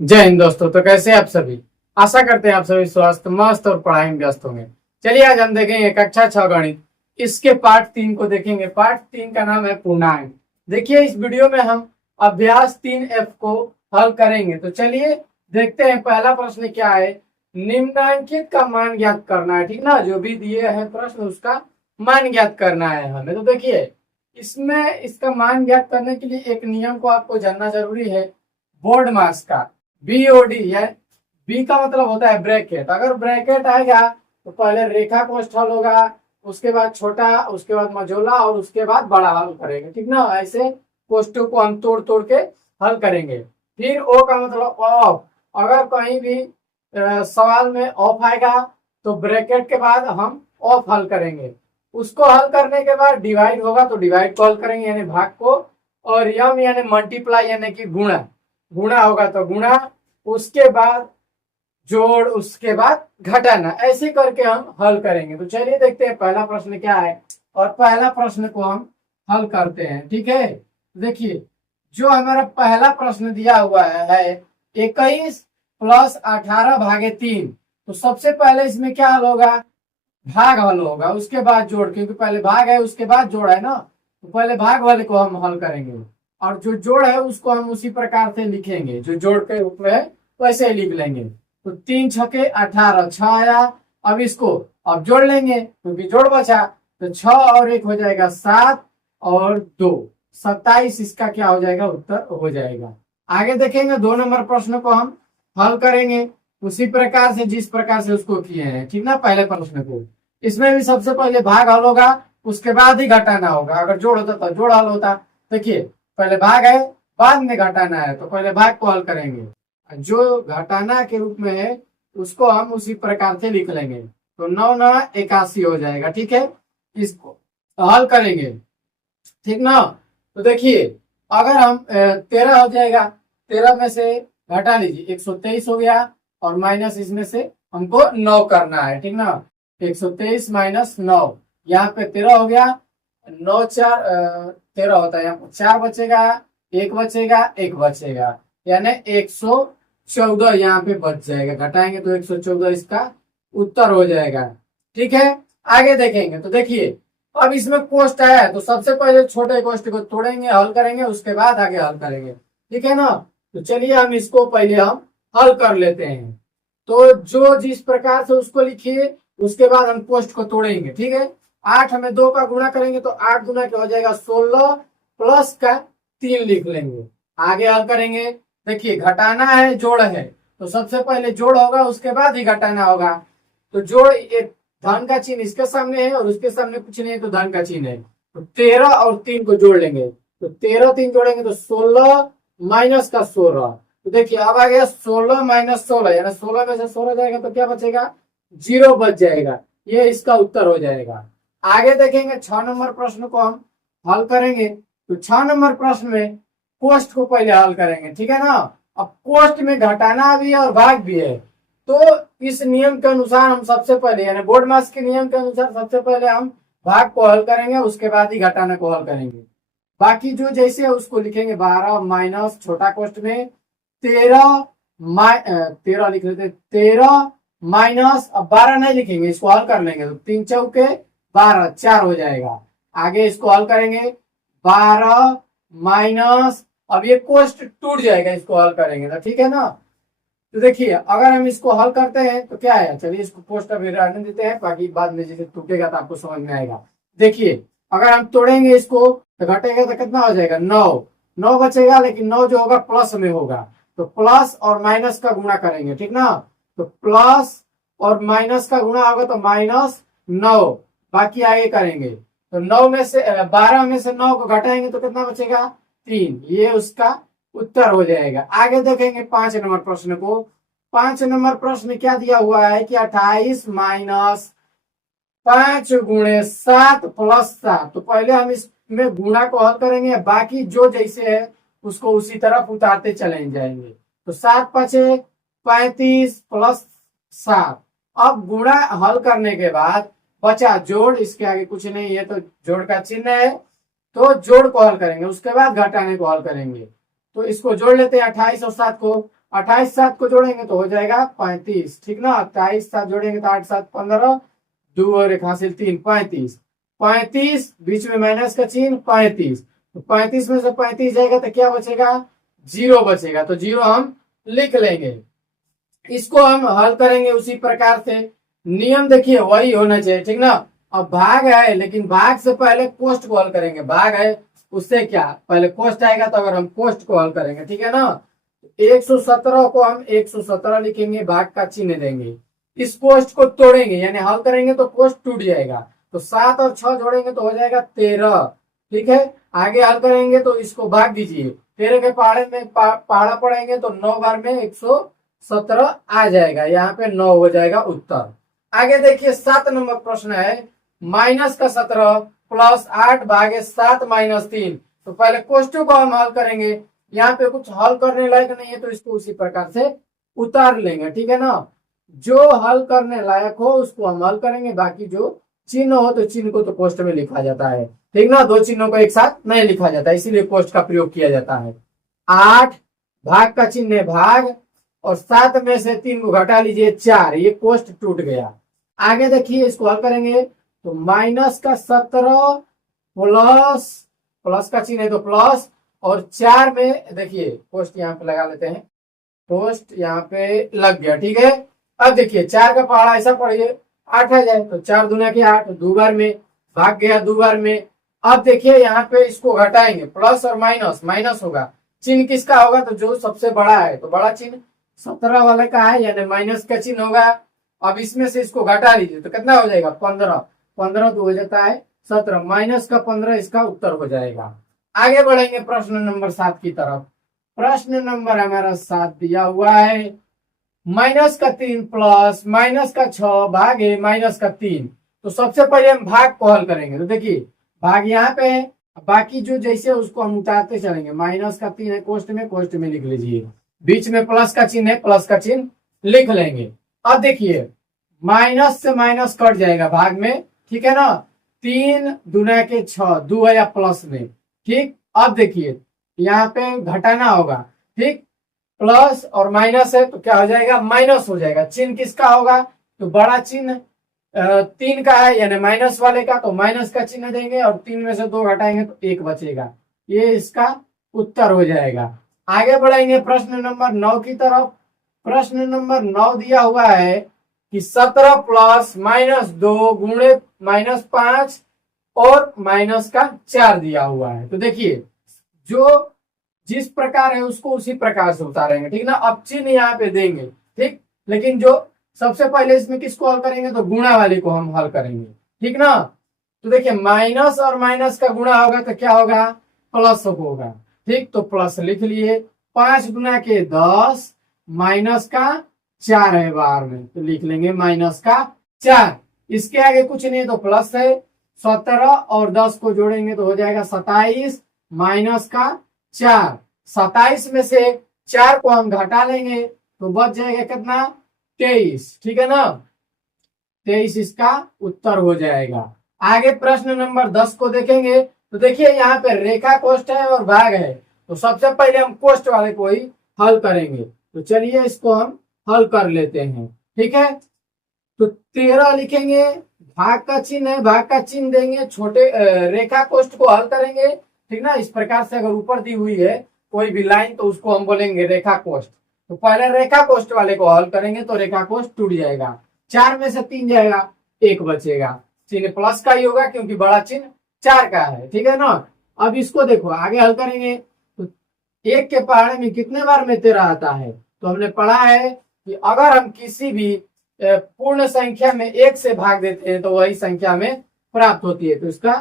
जय हिंद दोस्तों। तो कैसे आप सभी? आशा करते हैं आप सभी स्वस्थ मस्त और पढ़ाई में व्यस्त होंगे। चलिए आज हम देखेंगे कक्षा 6 गणित, इसके पार्ट 3 को देखेंगे। पार्ट 3 का नाम है पूर्णांक। देखिए इस वीडियो में हम अभ्यास 3F को हल करेंगे। तो चलिए देखते हैं पहला प्रश्न क्या है। निम्नांकित का मान ज्ञात करना है, ठीक ना। जो भी दिए हैं प्रश्न उसका मान ज्ञात करना है हमें। तो देखिए इसमें इसका मान ज्ञात करने के लिए एक नियम को आपको जानना जरूरी है, बोर्ड मार्क्स का। बीओडी है, बी का मतलब होता है ब्रैकेट। अगर ब्रैकेट आएगा तो पहले रेखा कोष्ठक होगा, उसके बाद छोटा, उसके बाद मझोला और उसके बाद बड़ा हल करेंगे, ठीक ना। ऐसे कोष्ठकों को हम तोड़ तोड़ के हल करेंगे। फिर ओ का मतलब ऑफ। अगर कहीं भी सवाल में ऑफ आएगा तो ब्रैकेट के बाद हम ऑफ हल करेंगे। उसको हल करने के बाद डिवाइड होगा तो डिवाइड को हल करेंगे यानी भाग को। और यम यानी मल्टीप्लाई यानी कि गुणा, गुणा होगा तो गुणा, उसके बाद जोड़, उसके बाद घटाना। ऐसे करके हम हल करेंगे। तो चलिए देखते हैं पहला प्रश्न क्या है और पहला प्रश्न को हम हल करते हैं, ठीक है। देखिए जो हमारा पहला प्रश्न दिया हुआ है 21 + 18 भागे 3। तो सबसे पहले इसमें क्या हल होगा, भाग हल होगा, उसके बाद जोड़, क्योंकि पहले भाग है उसके बाद जोड़ है ना। तो पहले भाग वाले को हम हल करेंगे और जो जोड़ है उसको हम उसी प्रकार से लिखेंगे, जो जोड़ के रूप में है वैसे ही लिख लेंगे। तो 3 छके 18, 6 आया। अब इसको अब जोड़ लेंगे क्योंकि जोड़ बचा। तो 6 और 1 हो जाएगा 7 और 2 27। इसका क्या हो जाएगा, उत्तर हो जाएगा। आगे देखेंगे 2 नंबर प्रश्न को हम हल करेंगे उसी प्रकार से जिस प्रकार से उसको किए हैं, ठीक ना। पहले प्रश्न को इसमें भी सबसे पहले भाग हल होगा, उसके बाद ही घटाना होगा। अगर जोड़ होता तो जोड़ हल होता। देखिए पहले भाग है बाद में घटाना है, तो पहले भाग को हल करेंगे, जो घटाना के रूप में है उसको हम उसी प्रकार से लिख लेंगे। तो 9 9 81 हो जाएगा, ठीक है। इसको हल करेंगे, ठीक ना। तो देखिए अगर हम 13 हो जाएगा, 13 में से घटा लीजिए 123 हो गया और माइनस इसमें से हमको 9 करना है, ठीक ना। 123 - 9, यहाँ पे 13 हो गया। 9 4 13 होता है, यहाँ पे 4 बचेगा, 1 बचेगा, 1 बचेगा, यानी 114 यहाँ पे बच जाएगा। घटाएंगे तो 114 इसका उत्तर हो जाएगा, ठीक है। आगे देखेंगे तो देखिए अब इसमें कोष्ट है तो सबसे पहले छोटे कोष्ट को तोड़ेंगे, हल करेंगे, उसके बाद आगे हल करेंगे, ठीक है ना। तो चलिए हम इसको पहले हम हल कर लेते हैं। तो जो जिस प्रकार से उसको लिखिए उसके बाद हम कोष्ट को तोड़ेंगे, ठीक है। 8 में 2 का गुणा करेंगे तो 8 गुना क्या हो जाएगा 16 प्लस का 3 लिख लेंगे। आगे हल करेंगे। देखिए घटाना है जोड़ है तो सबसे पहले जोड़ होगा उसके बाद ही घटाना होगा। तो जोड़ एक धन का चिन्ह इसके सामने है और उसके सामने कुछ नहीं है तो धन का चिन्ह है। तो 13 और 3 को जोड़ लेंगे। तो 13 3 जोड़ेंगे तो 16 माइनस का 16। तो देखिए अब आ गया 16 - 16, यानी 16 में से 16 जाएगा तो क्या बचेगा, 0 बच जाएगा। ये इसका उत्तर हो जाएगा। आगे देखेंगे 6 नंबर प्रश्न को हम हल करेंगे। तो 6 नंबर प्रश्न में कोष्ट को पहले हल करेंगे, ठीक है ना। अब कोष्ट में घटाना भी है और भाग भी है। तो इस नियम के अनुसार हम सबसे पहले यानी बोर्ड मास के नियम के अनुसार सबसे पहले हम भाग को हल करेंगे, उसके बाद ही घटाना को हल करेंगे। बाकी जो जैसे है उसको लिखेंगे 12 माइनस छोटा कोष्ट में 13 13 लिख लेते, 13 माइनस, अब 12 नहीं लिखेंगे, इसको हल कर लेंगे। तो 3 चौके 12, 4 हो जाएगा। आगे इसको हल करेंगे 12 माइनस, अब ये कोष्ट टूट जाएगा, इसको हल करेंगे तो ठीक है ना। तो देखिए अगर हम इसको हल करते हैं तो क्या है, चलिए इसको कोष्ट अभी रहने देते हैं, बाकी बाद में जैसे टूटेगा तो आपको समझ में आएगा। देखिए अगर हम तोड़ेंगे इसको तो घटेगा तो कितना हो जाएगा 9, 9 बचेगा, लेकिन 9 जो होगा प्लस में होगा। तो प्लस और माइनस का गुणा करेंगे, ठीक ना। तो प्लस और माइनस का गुणा होगा तो -9, बाकी आगे करेंगे। तो 9 में से 12 में से 9 को घटाएंगे तो कितना बचेगा 3, ये उसका उत्तर हो जाएगा। आगे देखेंगे 5 नंबर प्रश्न को। 5 नंबर प्रश्न क्या दिया हुआ है कि 28 - 5 × 7 + 7। तो पहले हम इसमें गुणा को हल करेंगे, बाकी जो जैसे है उसको उसी तरफ उतारते चले जाएंगे। तो 7 × 5 = 35 + 7। अब गुणा हल करने के बाद बचा जोड़, इसके आगे कुछ नहीं है तो जोड़ का चिन्ह है, तो जोड़ को हल करेंगे, उसके बाद घटाने को हल करेंगे। तो इसको जोड़ लेते हैं 28 और 7 को। 28 7 को जोड़ेंगे तो हो जाएगा 35, ठीक ना। 23 7 जोड़ेंगे तो 8 7 15, 2 और 1 हासिल 3, 35। 35 बीच में माइनस का चिन्ह 35, तो 35 में से 35 जाएगा तो क्या बचेगा, 0 बचेगा, तो 0 हम लिख लेंगे। इसको हम हल करेंगे उसी प्रकार से। नियम देखिए वही होना चाहिए, ठीक ना। अब भाग है, लेकिन भाग से पहले कोष्ट को हल करेंगे। भाग है उससे क्या पहले कोष्ट आएगा, तो अगर हम कोष्ट को हल करेंगे, ठीक है ना। 117 को हम 117 लिखेंगे, भाग का चिन्ह देंगे, इस कोष्ट को तोड़ेंगे यानी हल करेंगे तो कोष्ट टूट जाएगा, तो 7 और 6 जोड़ेंगे तो हो जाएगा 13, ठीक है। आगे हल करेंगे तो इसको भाग दीजिए, 13 के पहाड़े में पहाड़ा पड़ेंगे तो 9 बार में 117 आ जाएगा, यहाँ पे 9 हो जाएगा उत्तर। आगे देखिए 7 नंबर प्रश्न है, माइनस का 17 प्लस 8 भागे 7 माइनस 3। तो पहले क्वेश्चन को हम हल करेंगे, यहाँ पे कुछ हल करने लायक नहीं है तो इसको उसी प्रकार से उतार लेंगे, ठीक है ना। जो हल करने लायक हो उसको हम हल करेंगे, बाकी जो चिन्ह हो तो चिन्ह को तो कोष्ट में लिखा जाता है, ठीक ना। दो चिन्हों को एक साथ नहीं लिखा जाता, इसीलिए कोष्ट का प्रयोग किया जाता है। 8 भाग का चिन्ह है भाग, और 7 में से 3 को घटा लीजिए 4, ये कोष्ट टूट गया। आगे देखिए इसको हल करेंगे तो माइनस का 17 प्लस, प्लस का चिन्ह है तो प्लस, और 4 में देखिए कोष्ट यहाँ पे लगा लेते हैं, कोष्ट यहाँ पे लग गया, ठीक है। अब देखिए 4 का पहाड़ा ऐसा पढ़िए 8 आ जाए तो 4 दूना के 8, 2 बार में भाग गया 2 बार में। अब देखिए यहाँ पे इसको घटाएंगे, प्लस और माइनस, माइनस होगा, चिन्ह किसका होगा तो जो सबसे बड़ा है, तो बड़ा चिन्ह 17 वाले का है यानी माइनस का चिन्ह होगा। अब इसमें से इसको घटा लीजिए तो कितना हो जाएगा 15, 15 तो हो जाता है 17, माइनस का 15 इसका उत्तर हो जाएगा। आगे बढ़ेंगे प्रश्न नंबर 7 की तरफ। प्रश्न नंबर हमारा 7 दिया हुआ है, माइनस का 3 प्लस माइनस का 6 भागे माइनस का 3। तो सबसे पहले हम भाग को हल करेंगे, तो देखिए भाग यहाँ पे है, बाकी जो जैसे उसको हम उतारते चलेंगे। माइनस का 3 है कोष्ट में लिख लीजिए, बीच में प्लस का चिन्ह है, प्लस का चिन्ह लिख लेंगे। अब देखिए माइनस से माइनस कट जाएगा भाग में, ठीक है ना। 3 दूना के 6, 2 है या प्लस में, ठीक। अब देखिए यहाँ पे घटाना होगा, ठीक, प्लस और माइनस है तो क्या हो जाएगा, माइनस हो जाएगा। चिन्ह किसका होगा तो बड़ा चिन्ह 3 का है यानी माइनस वाले का, तो माइनस का चिन्ह देंगे, और 3 में से 2 घटाएंगे तो 1 बचेगा, ये इसका उत्तर हो जाएगा। आगे बढ़ेंगे प्रश्न नंबर 9 की तरफ। प्रश्न नंबर 9 दिया हुआ है कि 17 प्लस माइनस 2 गुणे माइनस 5 और माइनस का 4 दिया हुआ है। तो देखिए जो जिस प्रकार है उसको उसी प्रकार से उतारेंगे, ठीक ना। अब चिन्ह यहाँ पे देंगे, ठीक, लेकिन जो सबसे पहले इसमें किसको हल करेंगे तो गुणा वाले को हम हल करेंगे, ठीक ना। तो देखिए माइनस और माइनस का गुणा होगा तो क्या होगा, प्लस होगा, ठीक। तो प्लस लिख लिए, 5 गुना के 10 माइनस का 4 है बाहर में, तो लिख लेंगे माइनस का 4। इसके आगे कुछ नहीं तो प्लस है, 17 और 10 को जोड़ेंगे तो हो जाएगा 27 माइनस का 4। 27 में से 4 को हम घटा लेंगे तो बच जाएगा कितना, 23, ठीक है ना। 23 इसका उत्तर हो जाएगा। आगे प्रश्न नंबर 10 को देखेंगे तो देखिए यहाँ पे रेखा कोष्ठ है और भाग है, तो सबसे पहले हम कोष्ठ वाले को ही हल करेंगे। तो चलिए इसको हम हल कर लेते हैं, ठीक है। तो 13 लिखेंगे, भाग का चिन्ह है, भाग का चिन्ह देंगे, छोटे रेखा कोष्ठ को हल करेंगे, ठीक ना। इस प्रकार से अगर ऊपर दी हुई है कोई भी लाइन तो उसको हम बोलेंगे रेखा कोष्ठ। तो पहले रेखा कोष्ठ वाले को हल करेंगे तो रेखा कोष्ठ टूट जाएगा, 4 में से 3 जाएगा, 1 बचेगा, चिन्ह प्लस का ही होगा क्योंकि बड़ा चिन्ह 4 का है, ठीक है ना। अब इसको देखो आगे हल करेंगे तो 1 के पहाड़े में कितने बार में 13 आता है, तो हमने पढ़ा है कि अगर हम किसी भी पूर्ण संख्या में 1 से भाग देते हैं तो वही संख्या में प्राप्त होती है, तो इसका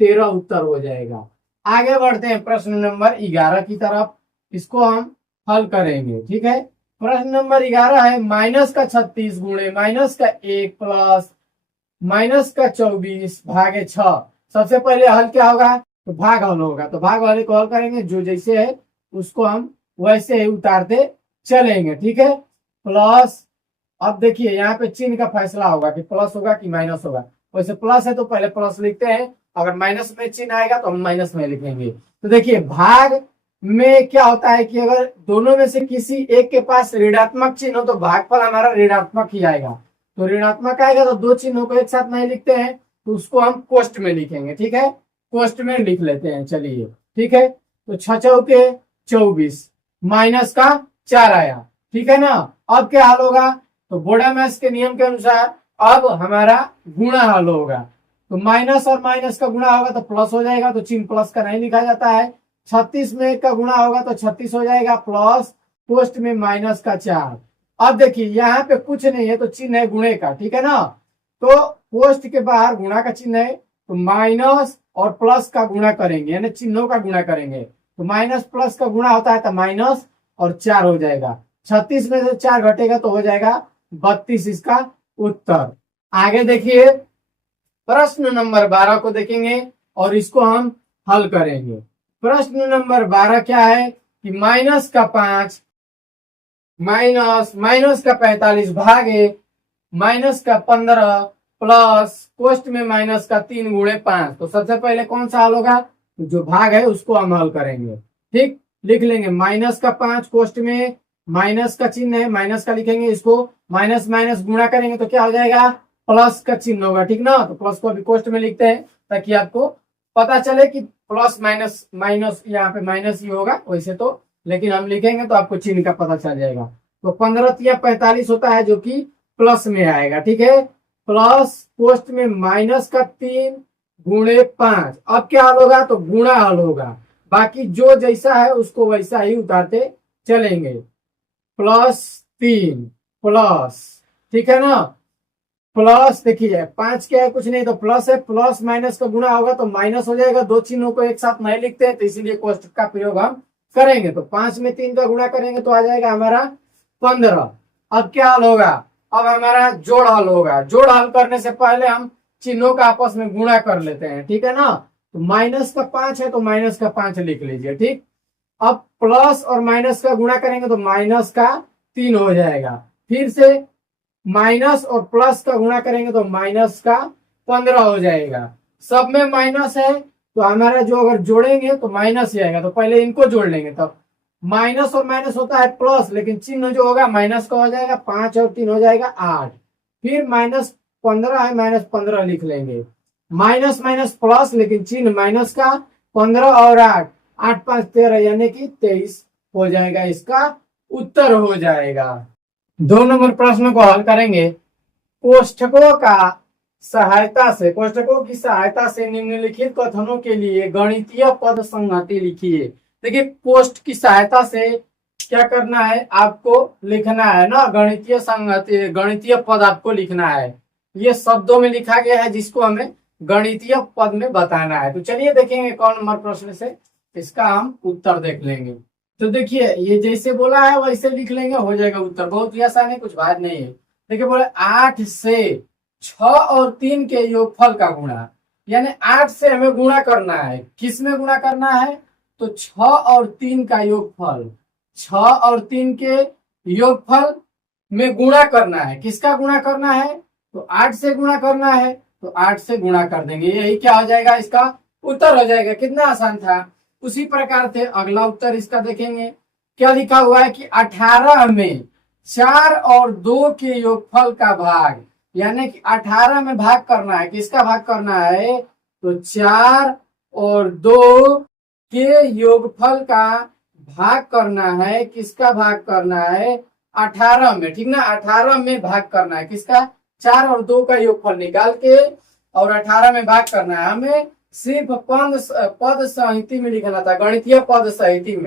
13 उत्तर हो जाएगा। आगे बढ़ते हैं प्रश्न नंबर 11 की तरफ, इसको हम हल करेंगे, ठीक है। प्रश्न नंबर 11 है, माइनस का 36 गुणे माइनस का 1 प्लस माइनस का 24 भागे 6। सबसे पहले हल क्या होगा तो भाग हल होगा, तो भाग वाले को हल करेंगे, जो जैसे है उसको हम वैसे ही उतारते चलेंगे, ठीक है। प्लस, अब देखिए यहाँ पे चिन्ह का फैसला होगा कि प्लस होगा कि माइनस होगा। वैसे प्लस है तो पहले प्लस लिखते हैं, अगर माइनस में चिन्ह आएगा तो हम माइनस में लिखेंगे। तो देखिए भाग में क्या होता है कि अगर दोनों में से किसी एक के पास ऋणात्मक चिन्ह हो तो भागफल हमारा ऋणात्मक ही आएगा। तो ऋणात्मक आएगा तो दो चिन्हों को एक साथ नहीं लिखते हैं तो उसको हम कोष्ठ में लिखेंगे। ठीक है, कोष्ठ में लिख लेते हैं। चलिए ठीक है, तो 6 चौके 24 माइनस का 4 आया। ठीक है ना। अब क्या हल होगा, तो बोर्डा मैथ्स के नियम के अनुसार अब हमारा गुणा हल होगा। तो माइनस और माइनस का गुणा होगा तो प्लस हो जाएगा, तो चिन्ह प्लस का नहीं लिखा जाता है। 36 में 1 का गुणा होगा तो 36 हो जाएगा, प्लस पोस्ट में माइनस का 4। अब देखिए यहाँ पे कुछ नहीं है तो चिन्ह है गुणे का। ठीक है ना, तो पोस्ट के बाहर गुणा का चिन्ह है तो माइनस और प्लस का गुणा करेंगे, यानी चिन्हों का गुणा करेंगे। तो माइनस प्लस का गुणा होता है तो माइनस और 4 हो जाएगा। 36 में से 4 घटेगा तो हो जाएगा 32 इसका उत्तर। आगे देखिए प्रश्न नंबर 12 को देखेंगे और इसको हम हल करेंगे। प्रश्न नंबर 12 क्या है कि माइनस का 5 माइनस माइनस का 45 भागे माइनस का 15 प्लस कोष्ठ में माइनस का 3 गुणे 5। तो सबसे पहले कौन सा हल होगा, जो भाग है उसको हम हल करेंगे। ठीक, लिख लेंगे माइनस का 5, कोष्ठ में माइनस का चिन्ह है माइनस का लिखेंगे, इसको माइनस माइनस गुणा करेंगे तो क्या हो जाएगा, प्लस का चिन्ह होगा। ठीक ना, तो प्लस को अभी कोष्ठ में लिखते हैं ताकि आपको पता चले कि प्लस माइनस माइनस यहाँ पे माइनस ही होगा वैसे तो, लेकिन हम लिखेंगे तो आपको चिन्ह का पता चल जाएगा। तो 15 या 45 होता है जो कि प्लस में आएगा। ठीक है, प्लस पोस्ट में माइनस का 3 गुणे 5। अब क्या हल होगा, तो गुणा हल होगा, बाकी जो जैसा है उसको वैसा ही उतारते चलेंगे। प्लस 3 प्लस, ठीक है ना, प्लस देखिए 5 क्या है, कुछ नहीं तो प्लस है, प्लस माइनस का गुणा होगा तो माइनस हो जाएगा। दो चिन्हों को एक साथ नहीं लिखते हैं तो इसीलिए कोष्ठक का प्रयोग हम करेंगे। तो 5 में 3 का गुणा करेंगे तो आ जाएगा हमारा 15। अब क्या हल होगा, अब हमारा जोड़ हल होगा। जोड़ हल करने से पहले हम चिन्हों का आपस में गुणा कर लेते हैं। ठीक है ना, तो माइनस का 5 है तो माइनस का 5 लिख लीजिए। ठीक, अब प्लस और माइनस का गुणा करेंगे तो माइनस का 3 हो जाएगा। फिर से माइनस और प्लस का गुणा करेंगे तो माइनस का 15 हो जाएगा। सब में माइनस है तो हमारा जो अगर जोड़ेंगे तो माइनस ही आएगा, तो पहले इनको जोड़ लेंगे तब माइनस और माइनस होता है प्लस, लेकिन चिन्ह जो होगा माइनस का हो जाएगा। 5 और 3 हो जाएगा 8, फिर माइनस 15 है माइनस 15 लिख लेंगे, माइनस माइनस प्लस लेकिन चिन्ह माइनस का। 15 और 8, 8 5 13 यानी कि 23 हो जाएगा, इसका उत्तर हो जाएगा। 2 नंबर प्रश्न को हल करेंगे। कोष्ठकों का सहायता से, कोष्ठकों की सहायता से निम्नलिखित कथनों के लिए गणितीय पद संगति लिखिए। देखिए कोष्ठ की सहायता से क्या करना है, आपको लिखना है ना गणितीय संगति, गणितीय पद आपको लिखना है। ये शब्दों में लिखा गया है जिसको हमें गणितीय पद में बताना है। तो चलिए देखेंगे कौन नंबर प्रश्न से इसका हम उत्तर देख लेंगे। तो देखिए ये जैसे बोला है वैसे लिख लेंगे, हो जाएगा उत्तर। बहुत ही आसान है, कुछ बात नहीं है। देखिए बोले 8 से 6 और 3 के योगफल का गुणा, यानी 8 से हमें गुणा करना है। किस में गुणा करना है, तो 6 और 3 का योगफल, 6 और 3 के योगफल में गुणा करना है। किसका गुणा करना है, तो 8 से गुणा करना है, तो 8 से गुणा कर देंगे, यही क्या हो जाएगा, इसका उत्तर हो जाएगा। कितना आसान था। उसी प्रकार से अगला उत्तर इसका देखेंगे। क्या लिखा हुआ है कि 18 में 4 और 2 के योगफल का भाग, यानी कि 18 में भाग करना है। किसका भाग करना है, तो 4 और 2 के योगफल का भाग करना है। किसका भाग करना है, 18 में। ठीक ना, 18 में भाग करना है। किसका, 4 और 2 का योगफल निकाल के और 18 में भाग करना है। हमें सिर्फ पद संहिता में लिखना था, गणितीय पद संहिता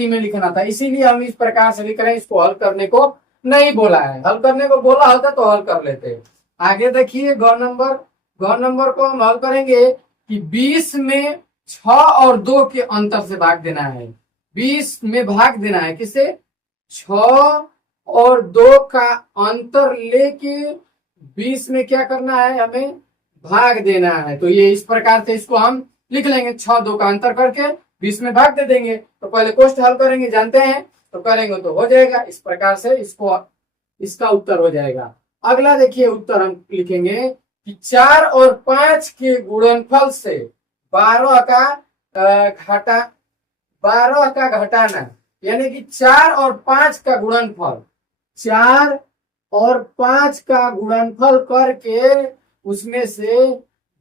में लिखना था, इसीलिए हम इस प्रकार से लिख रहे हैं। इसको हल करने को नहीं बोला है, हल करने को बोला होता तो हल कर लेते। आगे देखिए गौ नंबर को हम हल करेंगे कि 20 में 6 और 2 के अंतर से भाग देना है। 20 में भाग देना है किसे, 6 और 2 का अंतर लेके 20 में क्या करना है, हमें भाग देना है। तो ये इस प्रकार से इसको हम लिख लेंगे, 6 2 का अंतर करके 20 में भाग दे देंगे। तो पहले कोष्ठ हल करेंगे, जानते हैं तो करेंगे तो हो जाएगा। इस प्रकार से इसका उत्तर हो जाएगा। अगला देखिए उत्तर हम लिखेंगे कि 4 और 5 के गुणनफल से 12 का घटा 12 का घटाना, यानी कि 4 और 5 का गुणनफल, 4 और 5 का गुणनफल करके उसमें से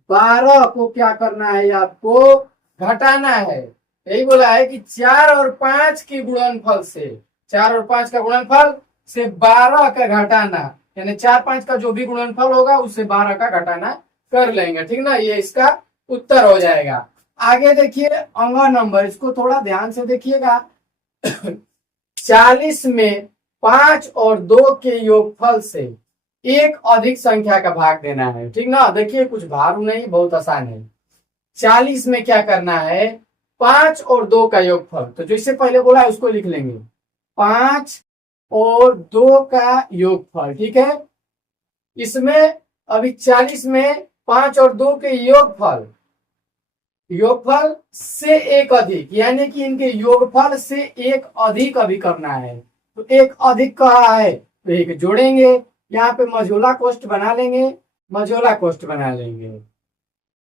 12 को क्या करना है, आपको घटाना है। यही बोला है कि 4 और 5 के गुणनफल से, 4 और 5 का गुणनफल से 12 का घटाना, यानी 4 5 का जो भी गुणनफल होगा उससे 12 का घटाना कर लेंगे, ठीक ना। ये इसका उत्तर हो जाएगा। आगे देखिए अगला नंबर, इसको थोड़ा ध्यान से देखिएगा। 40 में 5 और 2 के योगफल से एक अधिक संख्या का भाग देना है, ठीक ना। देखिए कुछ भारू नहीं, बहुत आसान है। 40 में क्या करना है, 5 और 2 का योगफल, तो जैसे पहले बोला है उसको लिख लेंगे, 5 और 2 का योगफल, ठीक है। इसमें अभी 40 में 5 और 2 के योगफल, योगफल से एक अधिक, यानी कि इनके योगफल से एक अधिक अभी करना है। तो एक अधिक कहा है तो एक जोड़ेंगे, यहाँ पे मझोला कोष्ठ बना लेंगे, मझोला कोष्ठ बना लेंगे।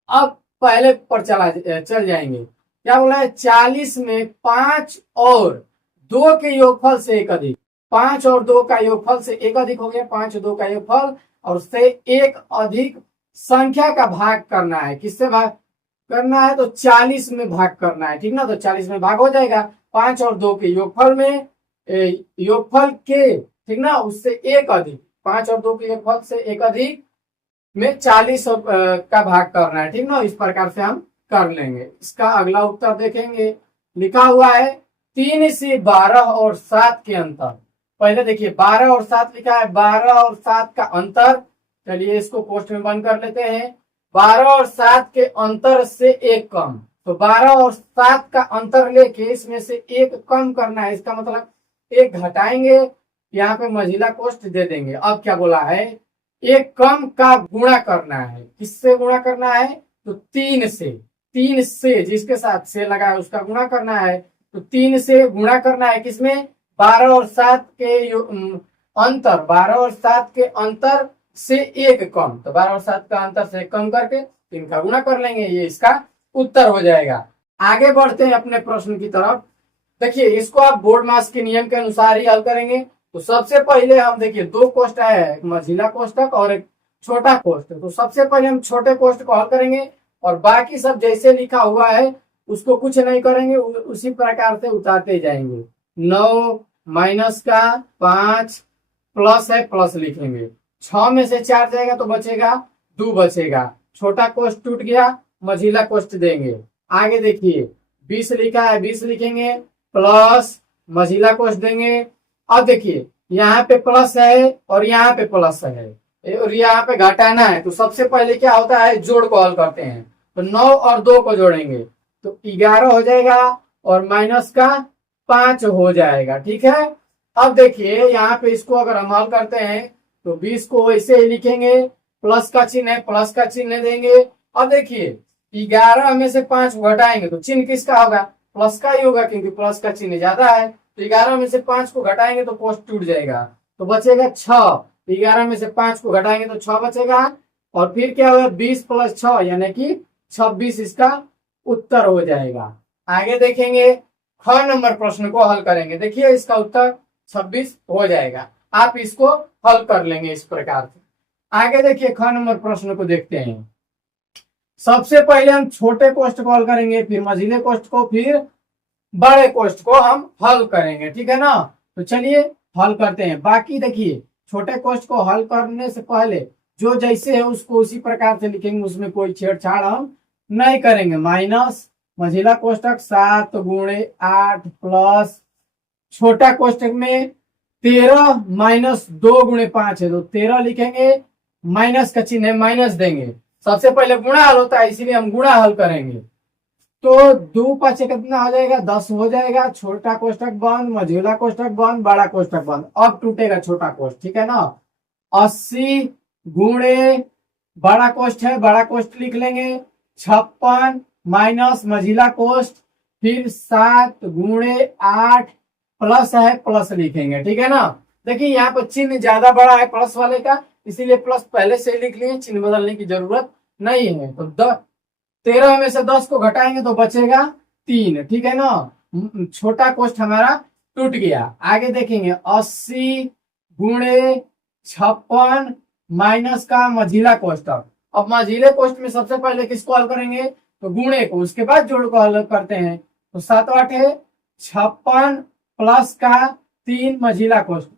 अब पहले पर चल जाएंगे। क्या बोला है, 40 में 5 और 2 के योगफल से एक अधिक, 5 और 2 का योगफल से एक अधिक हो गया, 5 और 2 का योगफल और उससे एक अधिक संख्या का भाग करना है। किससे भाग करना है, तो 40 में भाग करना है, ठीक ना। तो 40 में भाग हो जाएगा, 5 और 2 के योगफल में योगफल के, ठीक ना, उससे एक अधिक, 5 और 2 के योगफल से एक अधिक में 40 का भाग करना है, ठीक ना। इस प्रकार से हम कर लेंगे। इसका अगला उत्तर देखेंगे, लिखा हुआ है 3 से 12 और 7 के अंतर। पहले देखिए 12 और 7 लिखा है, 12 और 7 का अंतर, चलिए इसको कोष्ठ में बंद कर लेते हैं। 12 और 7 के अंतर से एक कम, तो 12 और 7 का अंतर लेके इसमें से एक कम करना है, इसका मतलब एक घटाएंगे, यहाँ पे मझिला कोष्ठ दे देंगे। अब क्या बोला है, एक कम का गुणा करना है। किससे गुणा करना है, तो 3 से, 3 से जिसके साथ से लगा है उसका गुणा करना है। तो 3 से गुणा करना है किसमें, 12 और 7 के अंतर, 12 और 7 के अंतर से एक कम, तो 12 और 7 का अंतर से कम करके 3 का गुणा कर लेंगे, ये इसका उत्तर हो जाएगा। आगे बढ़ते हैं अपने प्रश्न की तरफ। देखिए इसको आप बोर्ड मास के नियम के अनुसार ही हल करेंगे। तो सबसे पहले हम देखिए 2 कोष्ठक है, एक मझिला कोष्ठक और एक छोटा कोष्ठक। तो सबसे पहले हम छोटे कोष्ठक को हल करेंगे और बाकी सब जैसे लिखा हुआ है उसको कुछ नहीं करेंगे, उसी प्रकार से उतारते जाएंगे। 9 माइनस का 5 प्लस है, प्लस लिखेंगे। 6 में से 4 जाएगा तो बचेगा 2 बचेगा। छोटा कोष्ठ टूट गया, मझिला कोष्ठ देंगे। आगे देखिए 20 लिखा है, 20 लिखेंगे प्लस मझिला कोष्ठ देंगे। अब देखिए यहाँ पे प्लस है और यहाँ पे प्लस है और यहाँ पे घटाना है। तो सबसे पहले क्या होता है, जोड़ को हल करते हैं। तो 9 और 2 को जोड़ेंगे तो 11 हो जाएगा और माइनस का 5 हो जाएगा, ठीक है। अब देखिए यहाँ पे इसको अगर हम हल करते हैं तो 20 को ऐसे ही लिखेंगे, प्लस का चिन्ह है, प्लस का चिन्ह देंगे। अब देखिए 11 में से 5 घटाएंगे तो चिन्ह किसका होगा, प्लस का ही होगा, क्योंकि प्लस का चिन्ह ज्यादा है। तो 11 में से 5 को घटाएंगे तो कोष्ठ टूट जाएगा, तो बचेगा 6। 11 में से 5 को घटाएंगे तो 6 बचेगा और फिर क्या होगा, 20 प्लस 6 यानी कि 26 इसका उत्तर हो जाएगा। आगे देखेंगे ख नंबर प्रश्न को हल करेंगे। देखिए इसका उत्तर 26 हो जाएगा। आप इसको हल कर लेंगे इस प्रकार से। आगे देखिए ख नंबर प्रश्न को देखते हैं। सबसे पहले हम छोटे कोष्ठ को हल करेंगे, फिर मझिले कोष्ठ को, फिर बड़े कोष्ठ को हम हल करेंगे, ठीक है ना। तो चलिए हल करते हैं। बाकी देखिए छोटे कोष्ठ को हल करने से पहले जो जैसे है उसको उसी प्रकार से लिखेंगे, उसमें कोई छेड़छाड़ हम नहीं करेंगे। माइनस मझिला कोष्ठक 7 गुणे 8 प्लस छोटा कोष्ठक में 13 माइनस 2 गुणे 5 है तो 13 लिखेंगे, माइनस का चिन्ह है, माइनस देंगे। सबसे पहले गुणा हल होता है इसीलिए हम गुणा हल करेंगे। तो 2 5 कितना हो जाएगा, 10 हो जाएगा। छोटा कोष्ठक बंद, मझिला कोष्ठक बंद, बड़ा कोष्ठक बंद। अब टूटेगा छोटा कोष्ठ, ठीक है ना। 80 गुणे बड़ा कोष्ठ है, बड़ा कोष्ठ लिख लेंगे 56 माइनस मझिला कोष्ठ, फिर 7 गुणे 8 प्लस है, प्लस लिखेंगे, ठीक है ना। देखिए यहाँ पर चिन्ह ज्यादा बड़ा है प्लस वाले का, इसीलिए प्लस पहले से लिख लिए, चिन्ह बदलने की जरूरत नहीं है। तो 13 में से 10 को घटाएंगे तो बचेगा 3, ठीक है ना। छोटा कोष्ठ हमारा टूट गया। आगे देखेंगे 80 गुणे 56 माइनस का मझिला कोष्ठक। अब मझिले कोष्ठ में सबसे पहले किसको हल करेंगे, तो गुणे को, उसके बाद जोड़ को हल करते हैं। तो 7 8 है 56 प्लस का 3 मझिला कोष्ठ।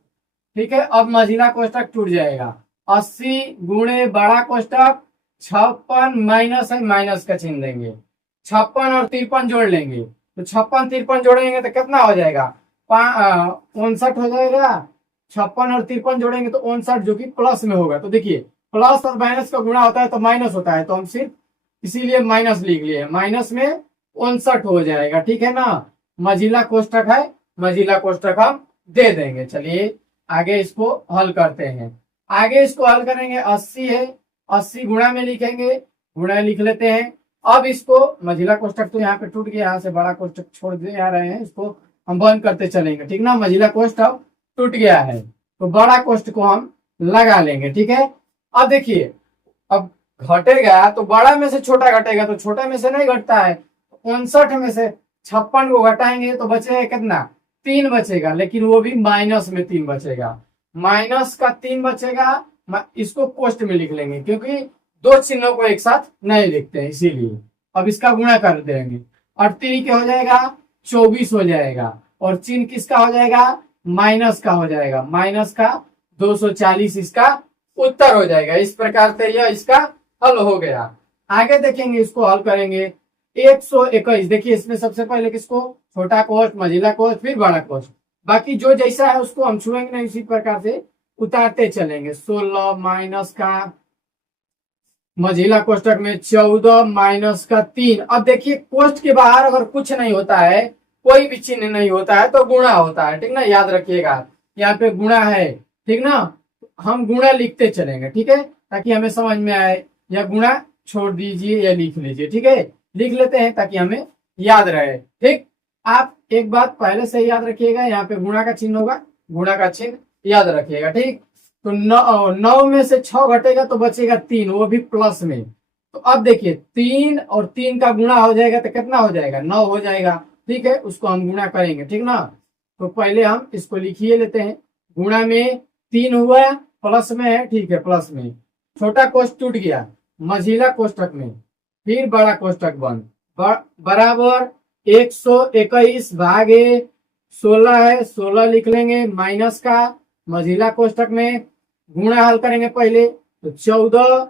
ठीक है, अब मझिला कोष्ठक टूट जाएगा। 80 गुणे बड़ा कोष्ठक 56 माइनस है, माइनस का चिन्ह देंगे। 56 और 53 जोड़ लेंगे, तो 56 53 जोड़ेंगे तो कितना हो जाएगा, 59 हो जाएगा। 56 और 53 जोड़ेंगे तो 59, जो कि प्लस में होगा। तो देखिए प्लस और माइनस का गुणा होता है तो माइनस होता है, तो हम सिर्फ इसीलिए माइनस लिख लिए, माइनस में 59 हो जाएगा। ठीक है ना, मझिला कोष्ठक है, मझिला कोष्ठक हम दे देंगे। चलिए आगे इसको हल करते हैं। आगे इसको हल करेंगे, 80 है, 80 गुणा में लिखेंगे, गुणा लिख लेते हैं। अब इसको मझिला कोष्ठक तो यहाँ पे टूट गया, यहाँ से बड़ा कोष्ठक छोड़ दे आ रहे हैं, इसको हम बंद करते चलेंगे। ठीक ना, मझिला कोष्ठक टूट गया है तो बड़ा कोष्ठ को हम लगा लेंगे। ठीक है, अब देखिए अब घटेगा तो बड़ा में से छोटा घटेगा, तो छोटा में से नहीं घटता है। 59 में से 56 को घटाएंगे तो बचेगा कितना, 3 बचेगा, लेकिन वो भी माइनस में 3 बचेगा। माइनस का 3 बचेगा, इसको कोष्ठ में लिख लेंगे क्योंकि दो चिन्हों को एक साथ नहीं लिखते हैं, इसीलिए। अब इसका गुणा कर देंगे, 38 के हो जाएगा 24 हो जाएगा, और चिन्ह किसका हो जाएगा, माइनस का हो जाएगा। माइनस का 240 इसका उत्तर हो जाएगा। इस प्रकार से यह इसका हल हो गया। आगे देखेंगे, इसको हल करेंगे 121। देखिए इसमें सबसे पहले किसको, छोटा कोष्ठ, मझिला कोष्ठ, फिर बड़ा कोष्ठ, बाकी जो जैसा है उसको हम छुएंगे नहीं, इसी प्रकार से उतारते चलेंगे। 16 माइनस का मझिला कोष्ठक में 14 माइनस का 3। अब देखिए कोष्ठ के बाहर अगर कुछ नहीं होता है, कोई भी चिन्ह नहीं होता है, तो गुणा होता है। ठीक ना, याद रखिएगा यहाँ पे गुणा है। ठीक ना, हम गुणा लिखते चलेंगे। ठीक है, ताकि हमें समझ में आए। या गुणा छोड़ दीजिए या लिख लीजिए। ठीक है, लिख लेते हैं ताकि हमें याद रहे। ठीक, आप एक बात पहले से याद रखिएगा, यहाँ पे गुणा का चिन्ह होगा, गुणा का चिन्ह याद रखिएगा। ठीक, तो 9 में से 6 घटेगा तो बचेगा 3, वो भी प्लस में। तो अब देखिए 3 और 3 का गुणा हो जाएगा तो कितना हो जाएगा, 9 हो जाएगा। ठीक है, उसको हम गुणा करेंगे। ठीक ना, तो पहले हम इसको लिखिए लेते हैं। गुणा में 3 हुआ, प्लस में है। ठीक है, प्लस में छोटा कोष्ठ टूट गया, मझिला कोष्ठक में, फिर बड़ा कोष्ठक बंद, बराबर 121 भागे 16 है, 16 लिख लेंगे, माइनस का मझिला कोष्ठक में, गुणा हल करेंगे पहले, तो 14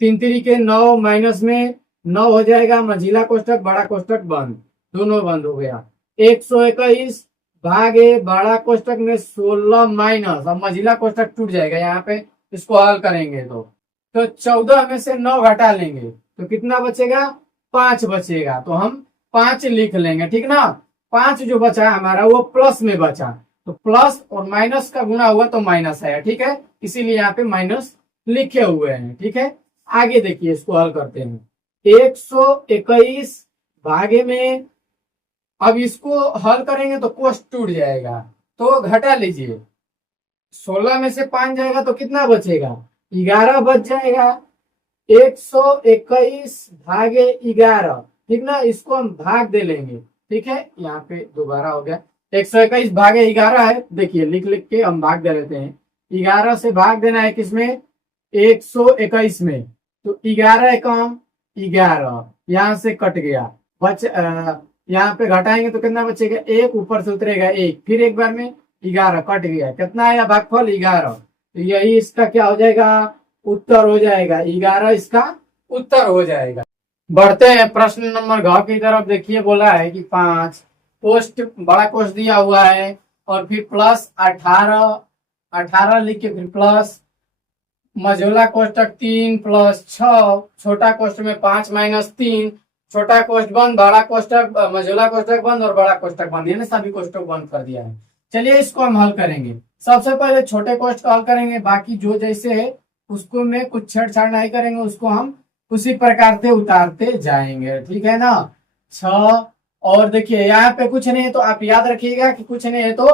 3 3 के 9, माइनस में 9 हो जाएगा, मझिला कोष्ठक बड़ा कोष्ठक बंद, दोनों बंद हो गया। 121 भागे बड़ा कोष्ठक में 16 माइनस, अब मझिला कोष्ठक टूट जाएगा यहाँ पे, इसको हल करेंगे तो 14 में से 9 घटा लेंगे तो कितना बचेगा, 5 बचेगा। तो हम 5 लिख लेंगे। ठीक ना, 5 जो बचा हमारा वो प्लस में बचा, तो प्लस और माइनस का गुणा हुआ तो माइनस है। ठीक है, इसीलिए यहाँ पे माइनस लिखे हुए हैं। ठीक है, आगे देखिए इसको हल करते हैं। 121 भागे में, अब इसको हल करेंगे तो कोष्ठ टूट जाएगा, तो घटा लीजिए। 16 में से 5 जाएगा तो कितना बचेगा, 11 बच जाएगा। 121 भागे 11। ठीक ना, इसको हम भाग दे लेंगे। ठीक है, यहाँ पे दोबारा हो गया, 121 भागे 11 है। देखिए लिख लिख के हम भाग दे लेते हैं। 11 से भाग देना है किसमें, 121 में, तो 11 कम 11, यहाँ से कट गया, बच यहाँ पे घटाएंगे तो कितना बचेगा, 1 ऊपर से उतरेगा 1, फिर एक बार में 11 कट गया, कितना आया भागफल 11। तो यही इसका क्या हो जाएगा, उत्तर हो जाएगा। 11 इसका उत्तर हो जाएगा। बढ़ते हैं प्रश्न नंबर घ की तरफ। देखिए बोला है कि 5 कोष्ठ, बड़ा कोष्ठ दिया हुआ है, और फिर प्लस 18 लिख के फिर प्लस मझोला कोष्ठक 3 प्लस 6, छोटा कोष्ठ में 5 माइनस 3, छोटा कोष्ठ बंद, बड़ा कोष्ठक, मझोला कोष्ठक बंद और बड़ा कोष्ठक बंद, यानी सभी कोष्ठक बंद कर दिया है। चलिए इसको हम हल करेंगे। सबसे पहले छोटे कोष्ठ का हल करेंगे, बाकी जो जैसे है उसको में कुछ छेड़छाड़ नहीं करेंगे, उसको हम उसी प्रकार से उतारते जाएंगे। ठीक है ना, 6, और देखिए यहाँ पे कुछ नहीं है तो आप याद रखिएगा कि कुछ नहीं है तो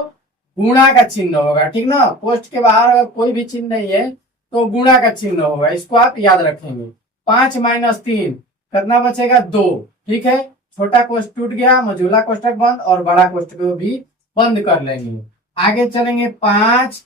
गुणा का चिन्ह होगा। ठीक ना, कोष्ठ के बाहर अगर कोई भी चिन्ह नहीं है तो गुणा का चिन्ह होगा, इसको आप याद रखेंगे। 5 माइनस 3 कितना बचेगा, 2। ठीक है, छोटा कोष्ठक टूट गया, मझोला कोष्ठक बंद और बड़ा कोष्ठक को भी बंद कर लेंगे। आगे चलेंगे 5,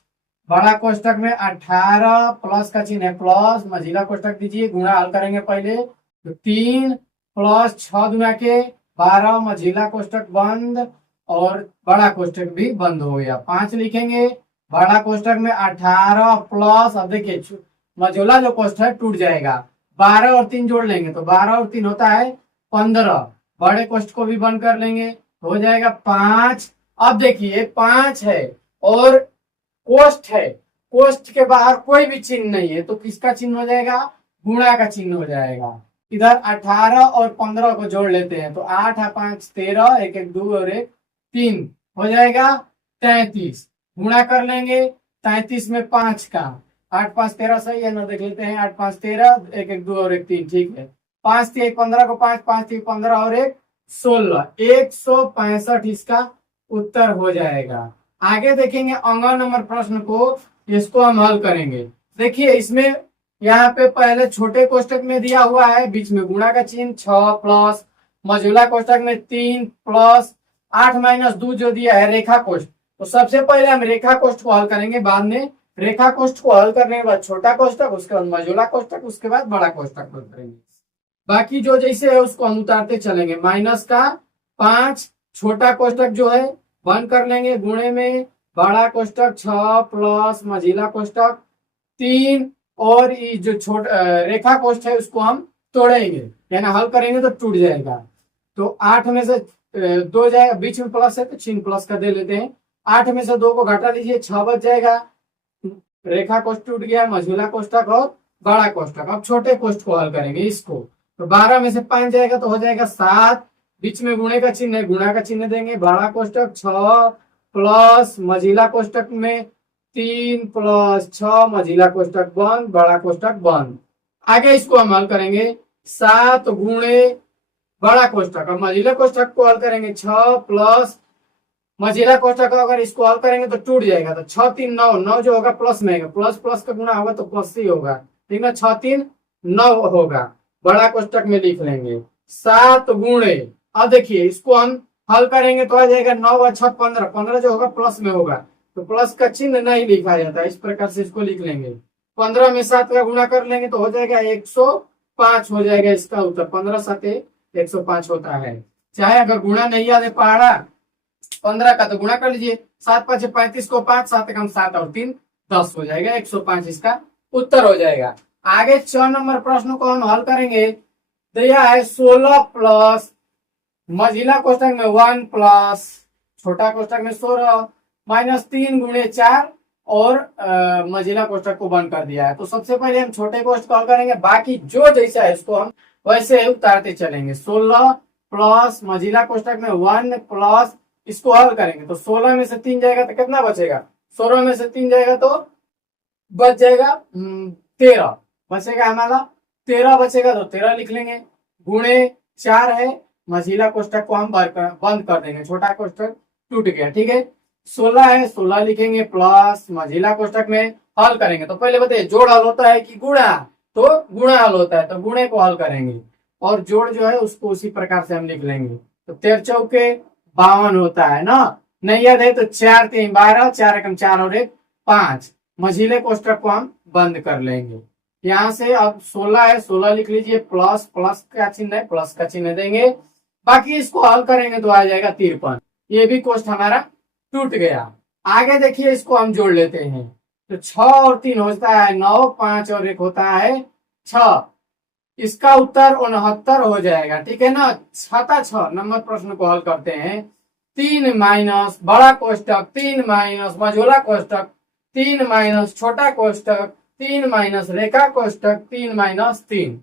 बड़ा कोष्ठक में 18 प्लस का चिन्ह है प्लस, मझिला कोष्ठक दीजिए, गुणा हल करेंगे पहले तो 3 प्लस 6 गुना के 12, मझिला कोष्ठक बंद और बड़ा कोष्ठक भी बंद हो गया। 5 लिखेंगे, बड़ा कोष्ठक में 18 प्लस, अब देखिए मझोला जो कोष्ठक टूट जाएगा, 12 और 3 जोड़ लेंगे तो 12 और 3 होता है 15, बड़े कोष्ठ को भी बंद कर लेंगे तो हो जाएगा 5। अब देखिए 5 है और कोष्ठ है, कोष्ठ के बाहर कोई भी चिन्ह नहीं है तो किसका चिन्ह हो जाएगा, गुणा का चिन्ह हो जाएगा। इधर 18 और 15 को जोड़ लेते हैं तो 8 और 5 13, 1 1 2 और 1 3 हो जाएगा 33, गुणा कर लेंगे 33 में 5 का, 8 5 13 सही है ना, देख लेते हैं 8 5 13, 1 1 2 और 1 3 ठीक है। 5 3 15 को 5 5 3 15 और 1 16, 165 इसका उत्तर हो जाएगा। आगे देखेंगे अंगा नंबर प्रश्न को, इसको हम हल करेंगे। देखिए इसमें यहाँ पे पहले छोटे कोष्ठक में दिया हुआ है, बीच में गुणा का चिन्ह 6 प्लस, मझोला कोष्ठक में 3 प्लस 8 माइनस 2 जो दिया है रेखा कोष्ठ, तो सबसे पहले हम रेखा कोष्ठ को हल करेंगे, बाद में रेखा कोष्ठ को हल करने के बाद छोटा कोष्ठक, उसके बाद मझोला कोष्ठक, उसके बाद बड़ा कोष्ठक हल करेंगे। बाकी जो जैसे है उसको हम उतारते चलेंगे। माइनस का 5, छोटा कोष्ठक जो है बंद कर लेंगे, गुणे में बड़ा कोष्ठक 6 प्लस मझिला कोष्ठक 3 और ये जो छोटा रेखा कोष्ठ है उसको हम तोड़ेंगे, यानी हल करेंगे तो टूट जाएगा। तो 8 में से 2 जाएगा, बीच में प्लस है तो चिन्ह प्लस का दे लेते हैं। 8 में से 2 को घटा दीजिए, 6 बच जाएगा। रेखा कोष्ठ टूट गया, मझोला कोष्ठक और बड़ा कोष्ठक। अब छोटे कोष्ठ को हल करेंगे इसको, तो 12 में से 5 जाएगा तो हो जाएगा 7, बीच में गुणे का चिन्ह है, गुणा का चिन्ह देंगे, बड़ा कोष्ठक 6 प्लस मझिला कोष्ठक में 3 प्लस 6, मझिला कोष्ठक बंद, बड़ा कोष्ठक बंद। आगे इसको हम हल करेंगे 7 गुणे बड़ा कोष्ठक, अब मझिला कोष्ठक को हल करेंगे 6 प्लस मझिला कोष्ठक, अगर इसको हल करेंगे तो टूट जाएगा, तो 6 3 9, 9 जो होगा प्लस में होगा, प्लस प्लस का गुणा होगा तो प्लस ही होगा, ठीक है, 6 3 9 होगा। बड़ा कोष्ठक में लिख लेंगे 7 गुणे, अब देखिए इसको हम हल करेंगे तो आ जाएगा 9 अच्छा 15, 15 जो होगा प्लस में होगा तो प्लस का चिन्ह नहीं लिखा जाता, इस प्रकार से इसको लिख लेंगे। 15 में 7 का गुणा कर लेंगे तो हो जाएगा 105 हो जाएगा इसका उत्तर। 15 7 105 होता है। चाहे अगर गुणा नहीं याद है पहाड़ा 15 का तो गुणा कर लीजिए, 7 5 35 को 5, 7 कम 7 और 3 10 हो जाएगा, 105 इसका उत्तर हो जाएगा। आगे 6 नंबर प्रश्न को हम हल करेंगे। दिया है 16 प्लस मझिला कोष्ठक में 1 प्लस छोटा कोष्ठक में 16 माइनस 3 गुणे 4 और मझिला कोष्ठक को बंद कर दिया है। तो सबसे पहले हम छोटे कोष्ठक को हल करेंगे, बाकी जो जैसा है इसको हम वैसे उतारते चलेंगे। 16 प्लस मझिला कोष्ठक में 1 प्लस, इसको हल करेंगे तो 16 में से 3 जाएगा तो कितना बचेगा, 16 में से 3 जाएगा तो बच जाएगा 13 बचेगा हमारा, 13 बचेगा तो 13 लिख लेंगे, गुणे 4 है, मझिला कोष्ठक को हम बंद कर देंगे, छोटा कोष्ठक टूट गया, ठीक है। 16 है, 16 लिखेंगे प्लस मझिला कोष्ठक में हल करेंगे तो पहले बताइए जोड़ हल होता है कि गुणा, तो गुणा हल होता है तो गुणे को हल करेंगे और जोड़ जो है उसको उसी प्रकार से हम लिख लेंगे। तो 13 चौके 52 होता है ना, नहीं याद है तो 4 3 12, 4 एकम 4 और 1 5, मझिले कोष्ठक को हम बंद कर लेंगे। यहाँ से अब 16 है, 16 लिख लीजिए प्लस, प्लस का चिन्ह है प्लस का चिन्ह देंगे, बाकी इसको हल करेंगे तो आ जाएगा 53, ये भी कोष्ठ हमारा टूट गया। आगे देखिए इसको हम जोड़ लेते हैं तो 6 और 3 होता है 9, 5 और 1 होता है 6, इसका उत्तर 69 हो जाएगा, ठीक है ना। 6 नंबर प्रश्न को हल करते हैं। 3 माइनस बड़ा कोष्ठक, 3 माइनस मझोला कोष्ठक, 3 माइनस छोटा कोष्ठक, 3 माइनस रेखा कोष्ठक, 3 माइनस 3,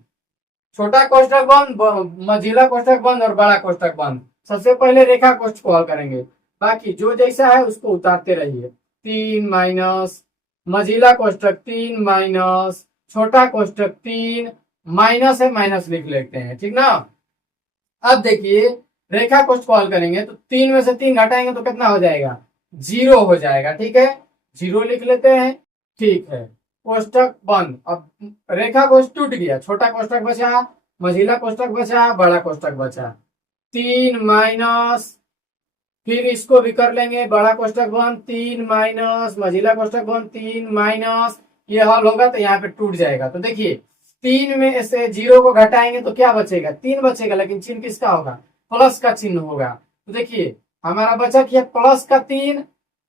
छोटा कोष्ठक बंद, मझिला कोष्ठक बंद और बड़ा कोष्ठक बंद। सबसे पहले रेखा कोष्ठ को हल करेंगे, बाकी जो जैसा है उसको उतारते रहिए। 3 माइनस मझिला कोष्ठक, 3 माइनस छोटा कोष्ठक, 3 माइनस है माइनस लिख लेते हैं, ठीक ना। अब देखिए रेखा कोष्ठ को हल करेंगे तो 3 में से 3 घटाएंगे तो कितना हो जाएगा, 0 हो जाएगा, ठीक है, 0 लिख लेते हैं, ठीक है, कोष्ठक बंद। अब रेखा कोष्ठ टूट गया, छोटा कोष्ठक बचा, मझिला कोष्ठक बचा, बड़ा कोष्ठक बचा। 3 माइनस, फिर इसको भी कर लेंगे बड़ा कोष्टक बंद, 3 माइनस मझिला कोष्टक बंद 3 माइनस, ये हल होगा तो यहाँ पे टूट जाएगा। तो देखिए 3 में से 0 को घटाएंगे तो क्या बचेगा, 3 बचेगा, लेकिन चिन्ह किसका होगा, प्लस का चिन्ह होगा। तो देखिए हमारा बचा क्या, प्लस का 3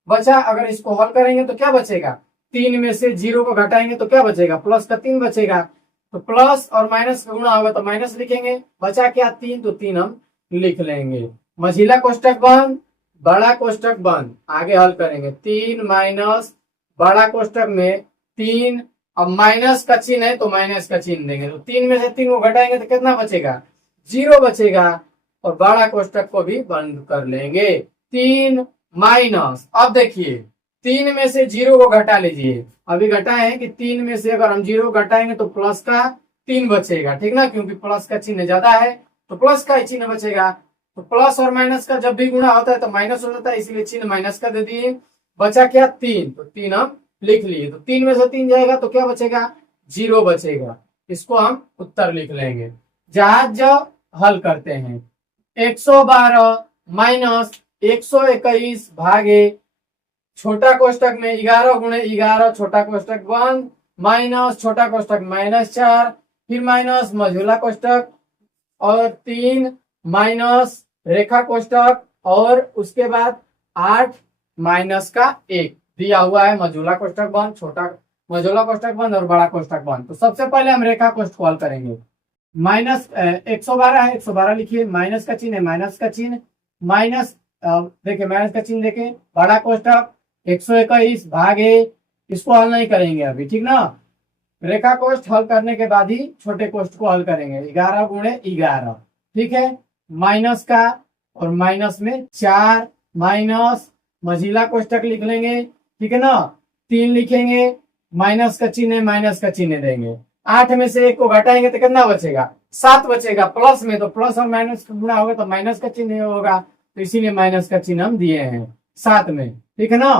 बचा। अगर इसको हल करेंगे तो क्या बचेगा, 3 में से 0 को घटाएंगे तो क्या बचेगा, प्लस का 3 बचेगा। तो प्लस और माइनस का गुणा होगा तो माइनस लिखेंगे, बचा क्या 3, तो 3 हम लिख लेंगे। मझिला कोष्टक बंद, बड़ा कोष्टक बंद, आगे हल करेंगे। 3 माइनस बड़ा कोष्टक में 3, अब माइनस का चिन्ह है तो माइनस का चिन्ह देंगे। तो 3 में से 3 को घटाएंगे तो कितना बचेगा, 0 बचेगा। और बड़ा कोष्टक को भी बंद कर लेंगे। 3 माइनस, अब देखिए 3 में से 0 को घटा लीजिए। अभी घटाए हैं कि 3 में से अगर हम 0 घटाएंगे तो प्लस का 3 बचेगा, ठीक ना, क्योंकि प्लस का चिन्ह ज्यादा है तो प्लस का ही चिन्ह बचेगा। तो प्लस और माइनस का जब भी गुणा होता है तो माइनस हो जाता है, इसलिए चिन्ह माइनस का दे दिए। बचा क्या 3, तो 3 हम लिख लिए। तो 3 में से 3 जाएगा तो क्या बचेगा, 0 बचेगा। इसको हम उत्तर लिख लेंगे। जहाज हल करते हैं। 112 माइनस 121 भागे छोटा कोष्टक में 11 गुणे 11 छोटा कोष्टक बंद, माइनस छोटा कोष्टक -4, फिर माइनस मझोला कोष्टक और 3 माइनस रेखा कोष्टक, और उसके बाद 8 माइनस का 1 दिया हुआ है। मझोला कोष्टक बंद, छोटा मझोला कोष्टक बंद और बड़ा कोष्टक बंद। तो सबसे पहले हम रेखा कोष्टक हल करेंगे। माइनस 112 है, 112 लिखिए, माइनस का चिन्ह है, माइनस का चिन्ह, माइनस देखिए माइनस का चिन्ह देखे, बड़ा कोष्टक 121 भागे, इसको हल नहीं करेंगे अभी, ठीक ना। रेखा कोष्ठ हल करने के बाद ही छोटे कोष्ठ को हल करेंगे। 11 गुणे 11, ठीक है, माइनस का और माइनस में 4 माइनस मझिला कोष्टक लिख लेंगे, ठीक है ना, 3 लिखेंगे, माइनस का चिन्ह है, माइनस का चिन्ह देंगे। 8 में से 1 को घटाएंगे तो कितना बचेगा, 7 बचेगा। प्लस में तो प्लस और माइनस का गुणा होगा तो माइनस का चिन्ह होगा, तो इसीलिए माइनस का चिन्ह हम दिए हैं 7 में, ठीक है ना।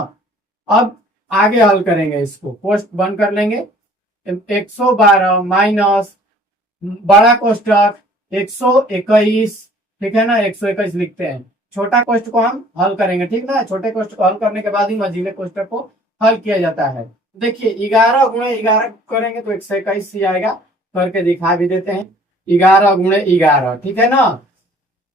अब आगे हल करेंगे, इसको कोष्ठ बंद कर लेंगे। 112 माइनस बड़ा कोष्टक 121, ठीक है ना, 121 लिखते हैं। छोटा कोष्ठ को हम हल करेंगे, ठीक ना, छोटे कोष्ठ को हल करने के बाद ही मझिले कोष्टक को हल किया जाता है। देखिए 11 गुणे 11 करेंगे तो 121 ही आएगा, करके दिखा भी देते हैं। 11 गुणे 11, ठीक है ना,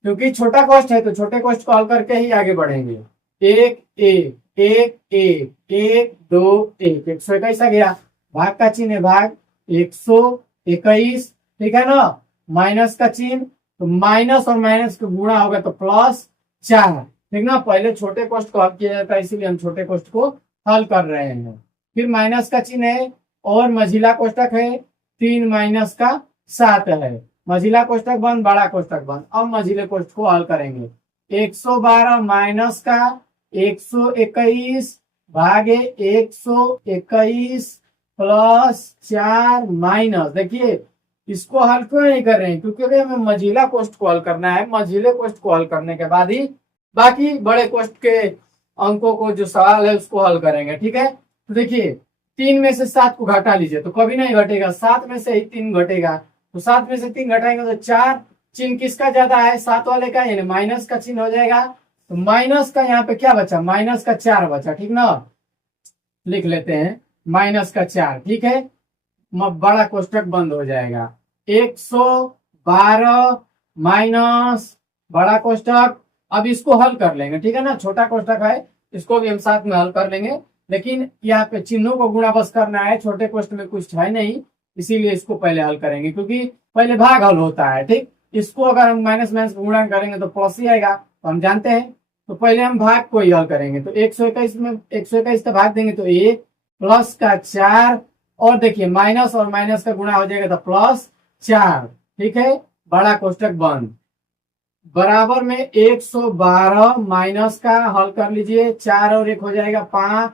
क्योंकि छोटा कोष्ठ है तो छोटे कोष्ठ को हल करके ही आगे बढ़ेंगे। 1 1 1 1 1 2 1, 121 आ गया। भाग का चिन्ह है भाग, 121, ठीक है ना, माइनस का चिन्ह, तो माइनस और माइनस का गुणा होगा तो +4, ठीक ना। पहले छोटे कोष्ठ को हल किया जाता है, इसीलिए हम छोटे कोष्ठ को हल कर रहे हैं। फिर माइनस का चिन्ह है और मझिला कोष्टक है, 3 माइनस का 7 है। मझिला कोष्टक बंद, बड़ा कोष्टक बंद। अब मझिले कोष्ठ को हल करेंगे। 112 माइनस का 121 भागे 121 +4 माइनस, देखिए इसको हल क्यों नहीं कर रहे हैं, क्योंकि हमें मझिला कोष्ठ को हल करना है। मझिले कोष्ठ को हल करने के बाद ही बाकी बड़े कोष्ठ के अंकों को जो सवाल है उसको हल करेंगे, ठीक है। तो देखिए 3 में से 7 को घटा लीजिए तो कभी नहीं घटेगा, 7 में से ही 3 घटेगा, तो 7 में से 3 घटाएंगे तो 4। चिन्ह किसका ज्यादा है, 7 वाले का, यानी माइनस का चिन्ह हो जाएगा। तो माइनस का यहाँ पे क्या बचा, माइनस का 4 बचा, ठीक ना, लिख लेते हैं माइनस का 4, ठीक है। बड़ा कोष्टक बंद हो जाएगा। 112 माइनस बड़ा कोष्टक, अब इसको हल कर लेंगे, ठीक है ना, छोटा कोष्टक है इसको भी हम साथ में हल कर लेंगे, लेकिन यहाँ पे चिन्हों को गुणा बस करना है, छोटे कोष्ट में कुछ है नहीं, इसीलिए इसको पहले हल करेंगे, क्योंकि पहले भाग हल होता है, ठीक। इसको अगर हम माइनस माइनस गुणा करेंगे तो प्लस ही आएगा, तो हम जानते हैं। तो पहले हम भाग को ही हल करेंगे। तो 121 में 121 का भाग देंगे तो 1 प्लस का 4, और देखिए माइनस और माइनस का गुणा हो जाएगा तो +4, ठीक है। बड़ा कोष्टक बंद, बराबर में 112 माइनस का हल कर लीजिए, 4 और 1 हो जाएगा 5,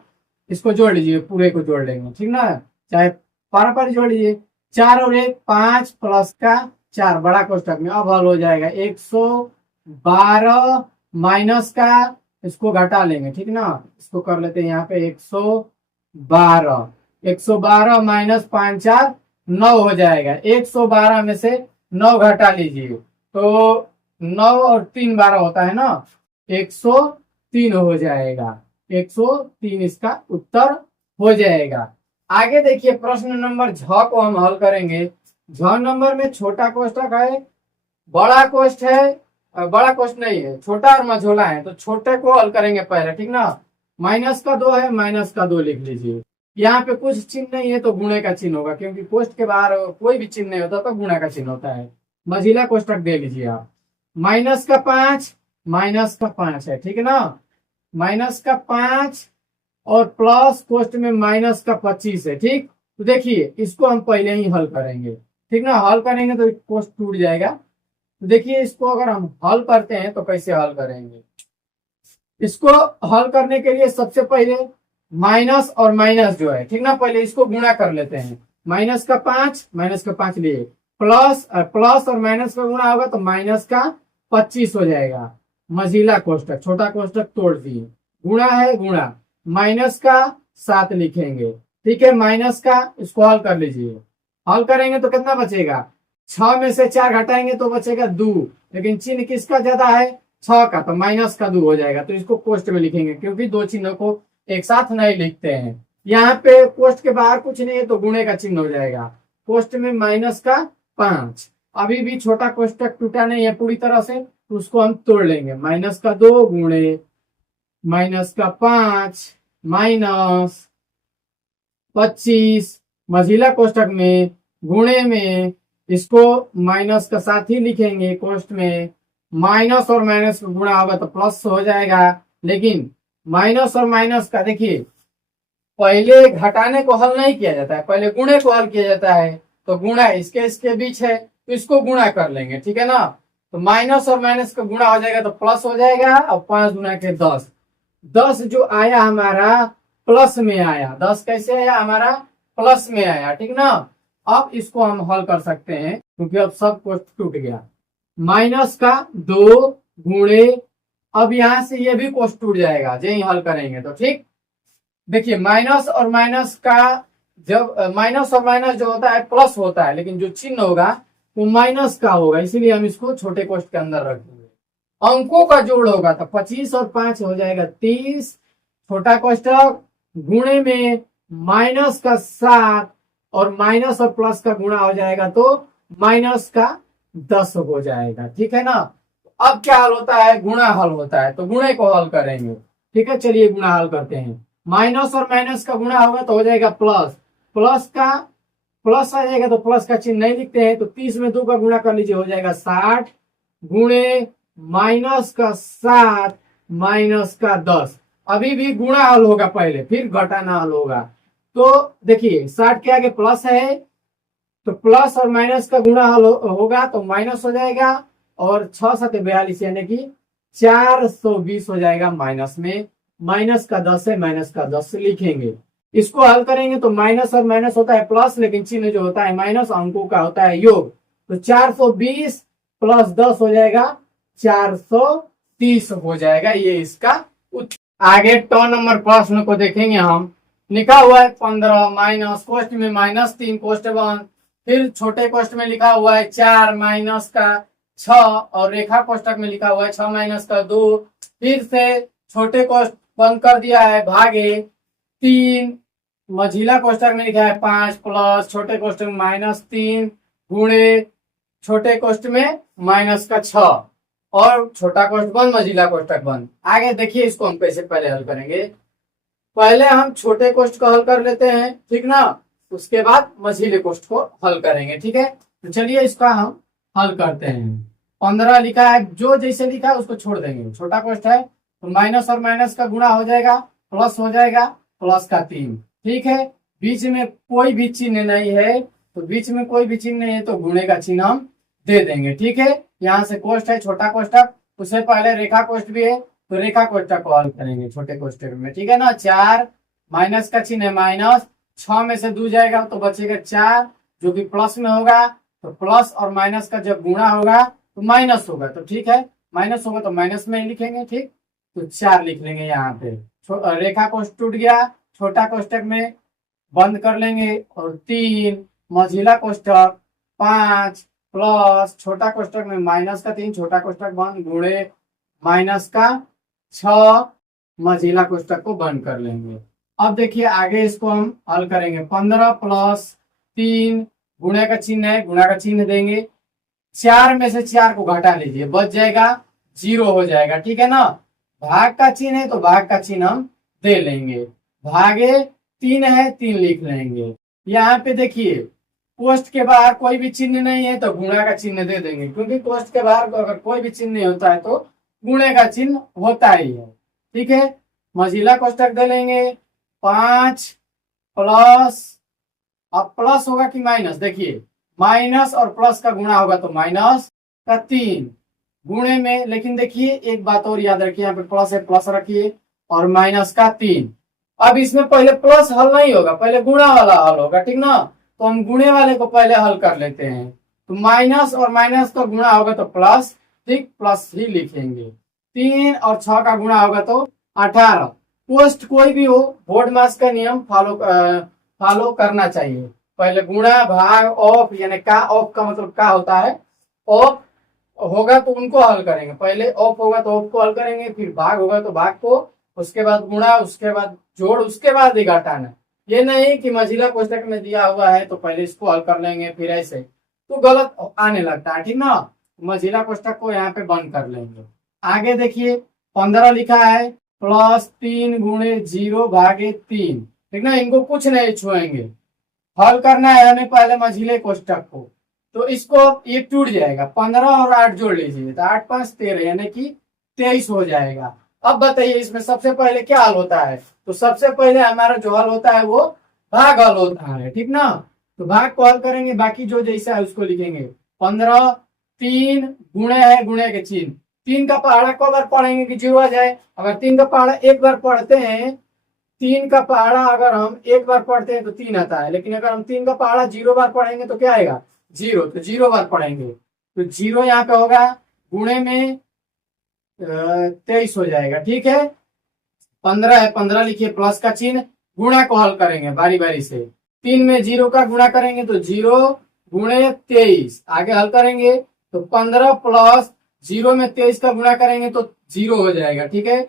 इसको जोड़ लीजिए, पूरे को जोड़ लेंगे, ठीक ना, चाहे पर जोड़ लीजिए। 4 और 1 5 प्लस का 4 बड़ा कोष्टक में। अब हल हो जाएगा 112 माइनस का, इसको घटा लेंगे, ठीक ना, इसको कर लेते हैं यहाँ पे 112 माइनस 5 4 9 हो जाएगा। 112 में से 9 घटा लीजिए तो 9 और 3 12 होता है ना, 103 हो जाएगा। 103 इसका उत्तर हो जाएगा। आगे देखिए प्रश्न नंबर झ को हम हल करेंगे। झ नंबर में छोटा कोष्ठक है, बड़ा कोष्ठ है, बड़ा कोष्ठ नहीं है, छोटा और मझोला है। तो छोटे को हल करेंगे पहले, ठीक ना। माइनस का 2 है, माइनस का 2 लिख लीजिए। यहाँ पे कुछ चिन्ह नहीं है तो गुणे का चिन्ह होगा, क्योंकि कोष्ठ के बाहर कोई भी चिन्ह नहीं होता तो गुणा का चिन्ह होता है। मझिला कोष्ठक दे लीजिए आप। माइनस का 5, माइनस का 5 है, ठीक है ना। माइनस का 5 और प्लस कोष्ठ में माइनस का 25 है, ठीक। तो देखिए इसको हम पहले ही हल करेंगे, ठीक ना। हल करेंगे तो कोष्ठ टूट जाएगा। तो देखिए इसको अगर हम हल करते हैं तो कैसे हल करेंगे। इसको हल करने के लिए सबसे पहले माइनस और माइनस जो है, ठीक ना, पहले इसको गुणा कर लेते हैं। माइनस का 5, माइनस का 5 लिए, प्लस और माइनस का गुणा होगा तो माइनस का 25 हो जाएगा। मझिला कोष्ठक, छोटा कोष्ठक तोड़ दिए, गुणा है गुणा, माइनस का 7 लिखेंगे, ठीक है। माइनस का इसको हल कर लीजिए। हल करेंगे तो कितना बचेगा, 6 में से 4 घटाएंगे तो बचेगा 2, लेकिन चिन्ह किसका ज्यादा है, 6 का, तो माइनस का 2 हो जाएगा। तो इसको कोष्ठ में लिखेंगे, क्योंकि दो चिन्हों को एक साथ नहीं लिखते हैं। यहाँ पे कोष्ठ के बाहर कुछ नहीं है तो गुणे का चिन्ह हो जाएगा। कोष्ठ में माइनस का 5, अभी भी छोटा कोष्ठक टूटा नहीं है पूरी तरह से, तो उसको हम तोड़ लेंगे। माइनस का 2 गुणे माइनस का 5 माइनस 25, मझिला कोष्ठक में गुणे में इसको माइनस का 7 ही लिखेंगे। कोष्ठ में माइनस और माइनस का गुणा होगा तो प्लस हो जाएगा, लेकिन माइनस और माइनस का देखिए पहले घटाने को हल नहीं किया जाता है, पहले गुणे को हल किया जाता है। तो गुणा इसके बीच है तो इसको गुणा कर लेंगे, ठीक है ना। तो माइनस और माइनस का गुणा हो जाएगा तो प्लस हो जाएगा। और 5 गुना के 10, 10 जो आया हमारा प्लस में आया। 10 कैसे आया हमारा, प्लस में आया, ठीक ना। अब इसको हम हल कर सकते हैं, क्योंकि अब सब कुछ टूट गया। माइनस का 2 गुणे, अब यहां से ये भी कोष्ठ टूट जाएगा यही हल करेंगे तो, ठीक। देखिए माइनस और माइनस का, जब माइनस और माइनस जो होता है प्लस होता है, लेकिन जो चिन्ह होगा वो माइनस का होगा, इसीलिए हम इसको छोटे कोष्ठ के अंदर रख देंगे। अंकों का जोड़ होगा तो 25 और 5 हो जाएगा 30, छोटा कोष्ठक, गुणे में माइनस का 7 और माइनस और प्लस का गुणा हो जाएगा तो माइनस का 10 हो जाएगा, ठीक है ना। अब क्या हल होता है, गुणा हल होता है, तो गुणे को हल करेंगे, ठीक है। चलिए गुणा हल करते हैं। माइनस और माइनस का गुणा होगा तो हो जाएगा प्लस, प्लस का प्लस आ जाएगा तो प्लस का चिन्ह नहीं लिखते हैं, तो 30 में 2 का गुणा कर लीजिए, हो जाएगा 60 गुणे माइनस का 7 माइनस का 10। अभी भी गुणा हल होगा पहले, फिर घटाना हल होगा। तो देखिए 60 के आगे प्लस है तो प्लस और माइनस का गुणा हल होगा तो माइनस हो जाएगा, और 6 7 42 यानी कि 420 हो जाएगा। माइनस में माइनस का 10 है, माइनस का 10 लिखेंगे। इसको हल करेंगे तो माइनस और माइनस होता है प्लस, लेकिन चिन्ह जो होता है माइनस, अंकों का होता है योग। तो 420 प्लस 10 हो जाएगा 430 हो जाएगा, ये इसका उत्तर। आगे टॉ नंबर प्रश्न को देखेंगे हम। लिखा हुआ है 15 माइनस कोष्ठ में -3 कोष्ठ 1, फिर छोटे कोष्ठ में लिखा हुआ है 4 माइनस का 6, और रेखा कोष्ठक में लिखा हुआ है 6 माइनस का 2, फिर से छोटे कोष्ठ बंद कर दिया है भागे 3, मझिला कोष्ठक में लिखा है 5 प्लस छोटे कोष्ठक में -3 गुणे छोटे कोष्ठ में माइनस का 6, और छोटा कोष्ठ बंद मझिला कोष्ठक बंद। आगे देखिए इसको हम कैसे पहले हल करेंगे। पहले हम छोटे कोष्ठ को हल कर लेते हैं, ठीक ना, उसके बाद मझिले कोष्ठ को हल करेंगे, ठीक है। तो चलिए इसका हम हल करते हैं। 15 लिखा है, जो जैसे लिखा है उसको छोड़ देंगे। छोटा कोष्ठ है तो माइनस और माइनस का गुणा हो जाएगा, प्लस हो जाएगा, प्लस का 3, ठीक है। बीच में कोई भी चिन्ह नहीं है, तो बीच में कोई भी चिन्ह नहीं है तो गुणे का चिन्ह हम दे देंगे, ठीक है। यहाँ से कोष्ठ है छोटा कोष्ठक, उससे पहले रेखा कोष्ठ भी है, तो रेखा कोष्ठक को हल करेंगे छोटे कोष्ठक में, ठीक है ना। 4 माइनस का चिन्ह है माइनस, 6 में से 2 जाएगा तो बचेगा 4, जो कि प्लस में होगा। तो प्लस और माइनस का जब गुणा होगा तो माइनस होगा, तो ठीक है, माइनस होगा तो माइनस में ही लिखेंगे, ठीक। तो 4 लिख लेंगे यहाँ पे। रेखा कोष्ठ टूट गया, छोटा कोष्ठक में बंद कर लेंगे, और 3 मझिला कोष्ठक 5 प्लस छोटा कोष्टक में माइनस का 3 छोटा कोष्टक बंद गुणे माइनस का 6 मझिला कोष्टक को बंद कर लेंगे। अब देखिए आगे इसको हम हल करेंगे। 15 प्लस 3 गुणे का चिन्ह है, गुणा का चिन्ह देंगे। 4 में से 4 को घटा लीजिए, बच जाएगा 0 हो जाएगा, ठीक है ना। भाग का चिन्ह है तो भाग का चिन्ह हम दे लेंगे। भागे 3 है 3 लिख लेंगे। यहाँ पे देखिए कोष्ठ के बाहर कोई भी चिन्ह नहीं है तो गुणा का चिन्ह दे देंगे, क्योंकि कोष्ठ के बाहर अगर कोई भी चिन्ह नहीं होता है तो गुणे का चिन्ह होता ही है, ठीक है। मझिला कोष्ठक दे लेंगे 5 प्लस, अब प्लस होगा कि माइनस, देखिए माइनस और प्लस का गुणा होगा तो माइनस का 3 गुणे में, लेकिन देखिए एक बात और याद रखिए, यहाँ पे प्लस है प्लस रखिए और माइनस का 3। अब इसमें पहले प्लस हल नहीं होगा, पहले गुणा वाला हल होगा, ठीक ना। तो हम गुणे वाले को पहले हल कर लेते हैं। तो माइनस और माइनस का गुणा होगा तो प्लस, ठीक, प्लस ही लिखेंगे। 3 और 6 का गुणा होगा तो 18। पोस्ट कोई भी हो, बोर्ड मास का नियम फॉलो करना चाहिए। पहले गुणा भाग ऑफ, यानी का ऑफ का मतलब का होता है, ऑफ होगा तो उनको हल करेंगे। पहले ऑफ होगा तो ऑफ को हल करेंगे, फिर भाग होगा तो भाग को, उसके बाद गुणा, उसके बाद जोड़, उसके बाद ही घटाना। ये नहीं कि मझिला कोष्टक में दिया हुआ है तो पहले इसको हल कर लेंगे फिर ऐसे, तो गलत आने लगता है, ठीक ना। मझिला कोष्टक को यहाँ पे बंद कर लेंगे। आगे देखिए 15 लिखा है प्लस 3 गुणे 0 भागे 3, ठीक ना। इनको कुछ नहीं छुएंगे, हल करना है हमें पहले मझिले कोष्टक को। तो इसको ये टूट जाएगा, 15 और 8 जोड़ लीजिए तो 8 5 13 यानी कि 23 हो जाएगा। अब बताइए इसमें सबसे पहले क्या हल होता है, तो सबसे पहले हमारा जो हल होता है वो भाग हल होता है, ठीक ना। तो भाग को हल करेंगे, बाकी जो जैसा है उसको लिखेंगे। 15 3 गुणे है, गुणे के चिन्ह, 3 का पहाड़ा को बार पढ़ेंगे कि 0 आ जाए। अगर 3 का पहाड़ा एक बार पढ़ते हैं, 3 का पहाड़ा अगर हम एक बार पढ़ते हैं तो 3 आता है, लेकिन अगर हम 3 का पहाड़ा 0 बार पढ़ेंगे तो क्या आएगा 0, तो 0 बार पढ़ेंगे तो 0 यहाँ पे होगा, गुणे में 23 हो जाएगा, ठीक है। 15 है, 15 लिखिए प्लस का चिन्ह, गुणा को हल करेंगे बारी बारी से। 3 में 0 का गुणा करेंगे तो 0 गुणे 23, आगे हल करेंगे तो 15 प्लस 0 में 23 का गुणा करेंगे तो 0 हो जाएगा, ठीक है।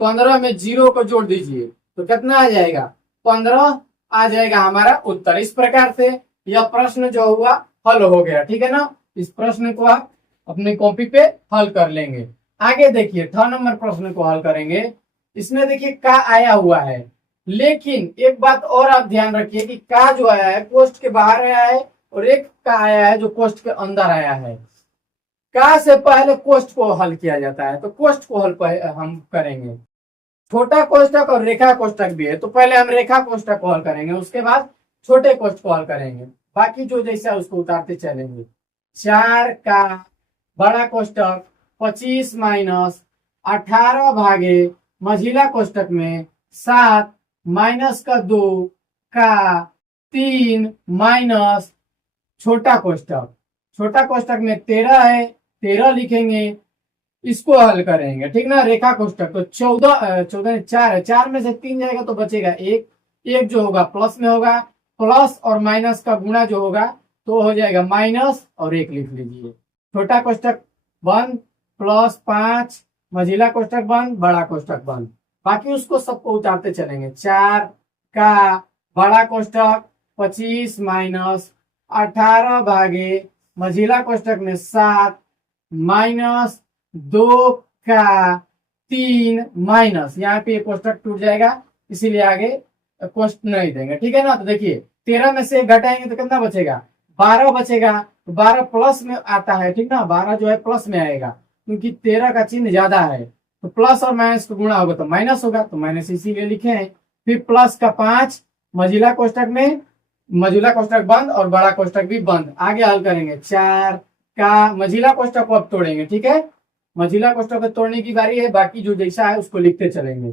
15 में 0 को जोड़ दीजिए तो कितना आ जाएगा 15 आ जाएगा हमारा उत्तर। इस प्रकार से यह प्रश्न जो हुआ हल हो गया, ठीक है ना। इस प्रश्न को आप अपनी कॉपी पे हल कर लेंगे। आगे देखिए 6 नंबर प्रश्न को हल करेंगे। इसमें देखिए का आया हुआ है, लेकिन एक बात और आप ध्यान रखिए कि का जो आया है कोष्ठ के बाहर आया है और एक का आया है जो कोष्ठ के अंदर आया है। का से पहले कोष्ठ को हल किया जाता है, तो कोष्ठ को हल हम करेंगे। छोटा कोष्ठक और रेखा कोष्ठक भी है, तो पहले हम रेखा कोष्ठक को हल करेंगे, उसके बाद छोटे कोष्ठ को हल करेंगे। बाकी जो जैसा उसको उतारते चलेंगे। 4 का बड़ा कोष्ठक 25 माइनस 18 भागे मझिला कोष्ठक में 7 माइनस का 2 का 3 माइनस छोटा कोष्ठक, छोटा कोष्ठक में 13 है, 13 लिखेंगे, इसको हल करेंगे, ठीक ना। रेखा कोष्ठक तो 14 4 है, 4 में से 3 जाएगा तो बचेगा 1, 1 जो होगा प्लस में होगा, प्लस और माइनस का गुणा जो होगा तो हो जाएगा माइनस और 1 लिख लीजिए। छोटा कोष्ठक बंद, प्लस 5 मझिला कोष्ठक बंद, बड़ा कोष्ठक बंद। बाकी उसको सबको उतारते चलेंगे। 4 का बड़ा कोष्ठक 25 माइनस 18 भागे मझिला कोष्ठक में 7 माइनस 2 का 3 माइनस, यहाँ पे कोष्ठक टूट जाएगा इसीलिए आगे कोष्ठ नहीं देंगे, ठीक है ना। तो देखिए 13 में से घटाएंगे तो कितना बचेगा 12 बचेगा, तो 12 प्लस में आता है, ठीक ना। 12 जो है प्लस में आएगा क्योंकि 13 का चिन्ह ज्यादा है, तो प्लस और माइनस का गुणा होगा तो माइनस होगा, तो माइनस इसीलिए लिखे हैं। फिर प्लस का 5 मझिला कोष्ठक में, मझिला कोष्ठक बंद और बड़ा कोष्ठक भी बंद। आगे हल करेंगे। 4 का मझिला कोष्ठक को अब तोड़ेंगे, ठीक है। मझिला कोष्ठक को तोड़ने की बारी है, बाकी जो जैसा है उसको लिखते चलेंगे।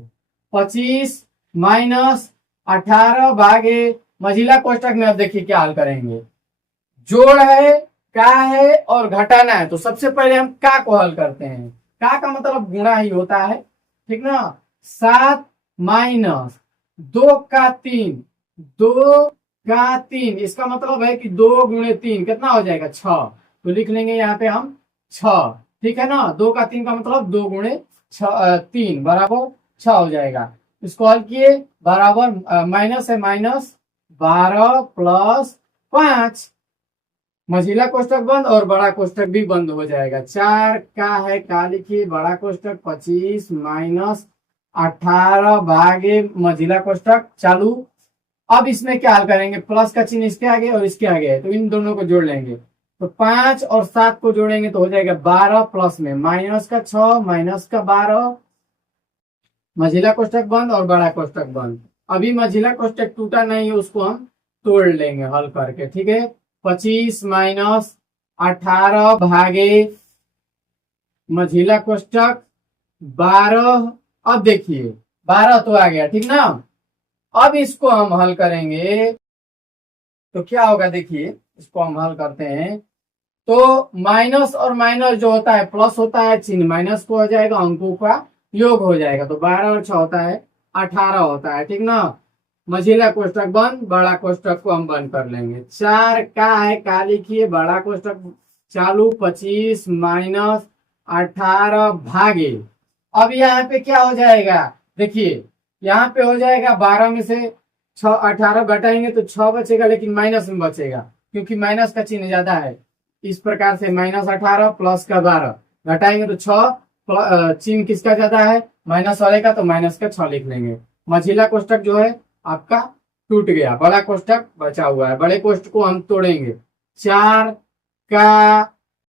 25 माइनस 18 भागे मझिला कोष्ठक में अब देखिए क्या हल करेंगे। जोड़ है, का है और घटाना है, तो सबसे पहले हम का को हल करते हैं। का मतलब गुणा ही होता है, ठीक ना। 7 माइनस 2 का 3, 2 का 3, इसका मतलब है कि 2 गुणे 3 कितना हो जाएगा 6। तो लिख लेंगे यहाँ पे हम 6। ठीक है ना, 2 का 3 का मतलब 2 गुणे 3 बराबर 6 हो जाएगा। इसको हल किए, बराबर माइनस है माइनस 12 प्लस 5, मझिला कोष्टक बंद और बड़ा कोष्टक भी बंद हो जाएगा। 4 का है का लिखिए बड़ा कोष्टक 25 माइनस 18 भागे मझिला कोष्टक चालू। अब इसमें क्या हल करेंगे, प्लस का चिन्ह इसके आगे और इसके आगे है, तो इन दोनों को जोड़ लेंगे। तो 5 और 7 को जोड़ेंगे तो हो जाएगा 12 प्लस में माइनस का 6 माइनस का 12, मझिला कोष्टक बंद और बड़ा कोष्टक बंद। अभी मझिला कोष्टक टूटा नहीं है, उसको हम तोड़ लेंगे हल करके। ठीक है, 25 माइनस 18 भागे मझिला कोष्टक 12। अब देखिए 12 तो आ गया, ठीक ना। अब इसको हम हल करेंगे तो क्या होगा, देखिए इसको हम हल करते हैं तो माइनस और माइनस जो होता है प्लस होता है, चिन्ह माइनस को हो जाएगा, अंकों का योग हो जाएगा। तो 12 और 6 होता है 18 होता है, ठीक ना। मझिला कोष्टक बंद, बड़ा कोष्टक को हम बंद कर लेंगे। 4 का है का लिखिए बड़ा कोष्टक चालू 25 माइनस 18 भागे। अब यहाँ पे क्या हो जाएगा, देखिए यहाँ पे हो जाएगा 12 में से 6 18 घटाएंगे तो 6 बचेगा, लेकिन माइनस में बचेगा क्योंकि माइनस का चिन्ह ज्यादा है। इस प्रकार से माइनस 18 प्लस का 12 घटाएंगे तो 6, चिन्ह किसका ज्यादा है, माइनस वाले का, तो माइनस का 6 लिख लेंगे। मझिला कोष्टक जो है आपका टूट गया, बड़ा कोष्टक बचा हुआ है। बड़े कोष्टक को हम तोड़ेंगे। 4 का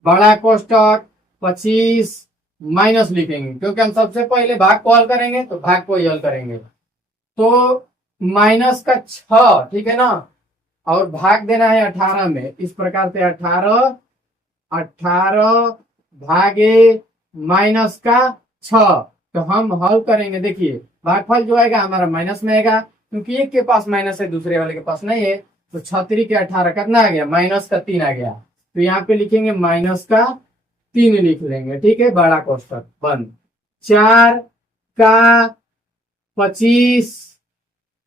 बड़ा कोष्टक 25 माइनस लिखेंगे क्योंकि हम सबसे पहले भाग को हल करेंगे तो भाग को ही हल करेंगे। तो माइनस का 6, ठीक है ना, और भाग देना है 18 में। इस प्रकार से 18 भागे माइनस का 6, तो हम हल करेंगे। देखिए भागफल जो आएगा हमारा माइनस में आएगा क्योंकि एक के पास माइनस है दूसरे वाले के पास नहीं है। तो 36 के 18 कितना आ गया, माइनस का 3 आ गया। तो यहाँ पे लिखेंगे माइनस का 3 लिख लेंगे। ठीक है, बड़ा कोष्टक बंद। 4 का 25,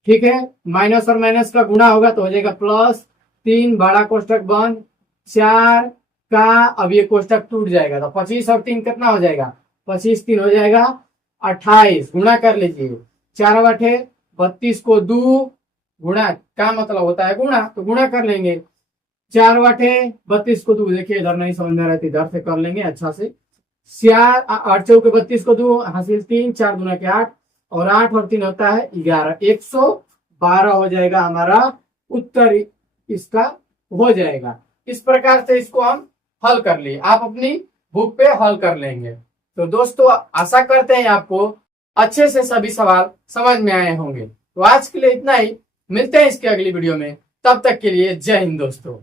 ठीक है, माइनस और माइनस का गुणा होगा तो हो जाएगा प्लस 3, बड़ा कोष्टक बंद। 4 का, अब ये कोष्टक टूट जाएगा तो 25 और 3 कितना हो जाएगा, 25 3 हो जाएगा 28, गुणा कर लीजिए। 4 बटे 32 को 2, गुणा का मतलब होता है गुणा, तो गुणा कर लेंगे। 4 बटे 32 को 2, देखिए इधर नहीं समझ में रहती, इधर से कर लेंगे अच्छा से। 8 चौके 32 को 2 हासिल 3, 4 दूना के 8 और 8 और 3 होता है 11, 112 हो जाएगा हमारा उत्तर, इसका हो जाएगा। इस प्रकार से इसको हम हल कर लिए, आप अपनी बुक पे हल कर लेंगे। तो दोस्तों आशा करते हैं आपको अच्छे से सभी सवाल समझ में आए होंगे। तो आज के लिए इतना ही, मिलते हैं इसके अगली वीडियो में, तब तक के लिए जय हिंद दोस्तों।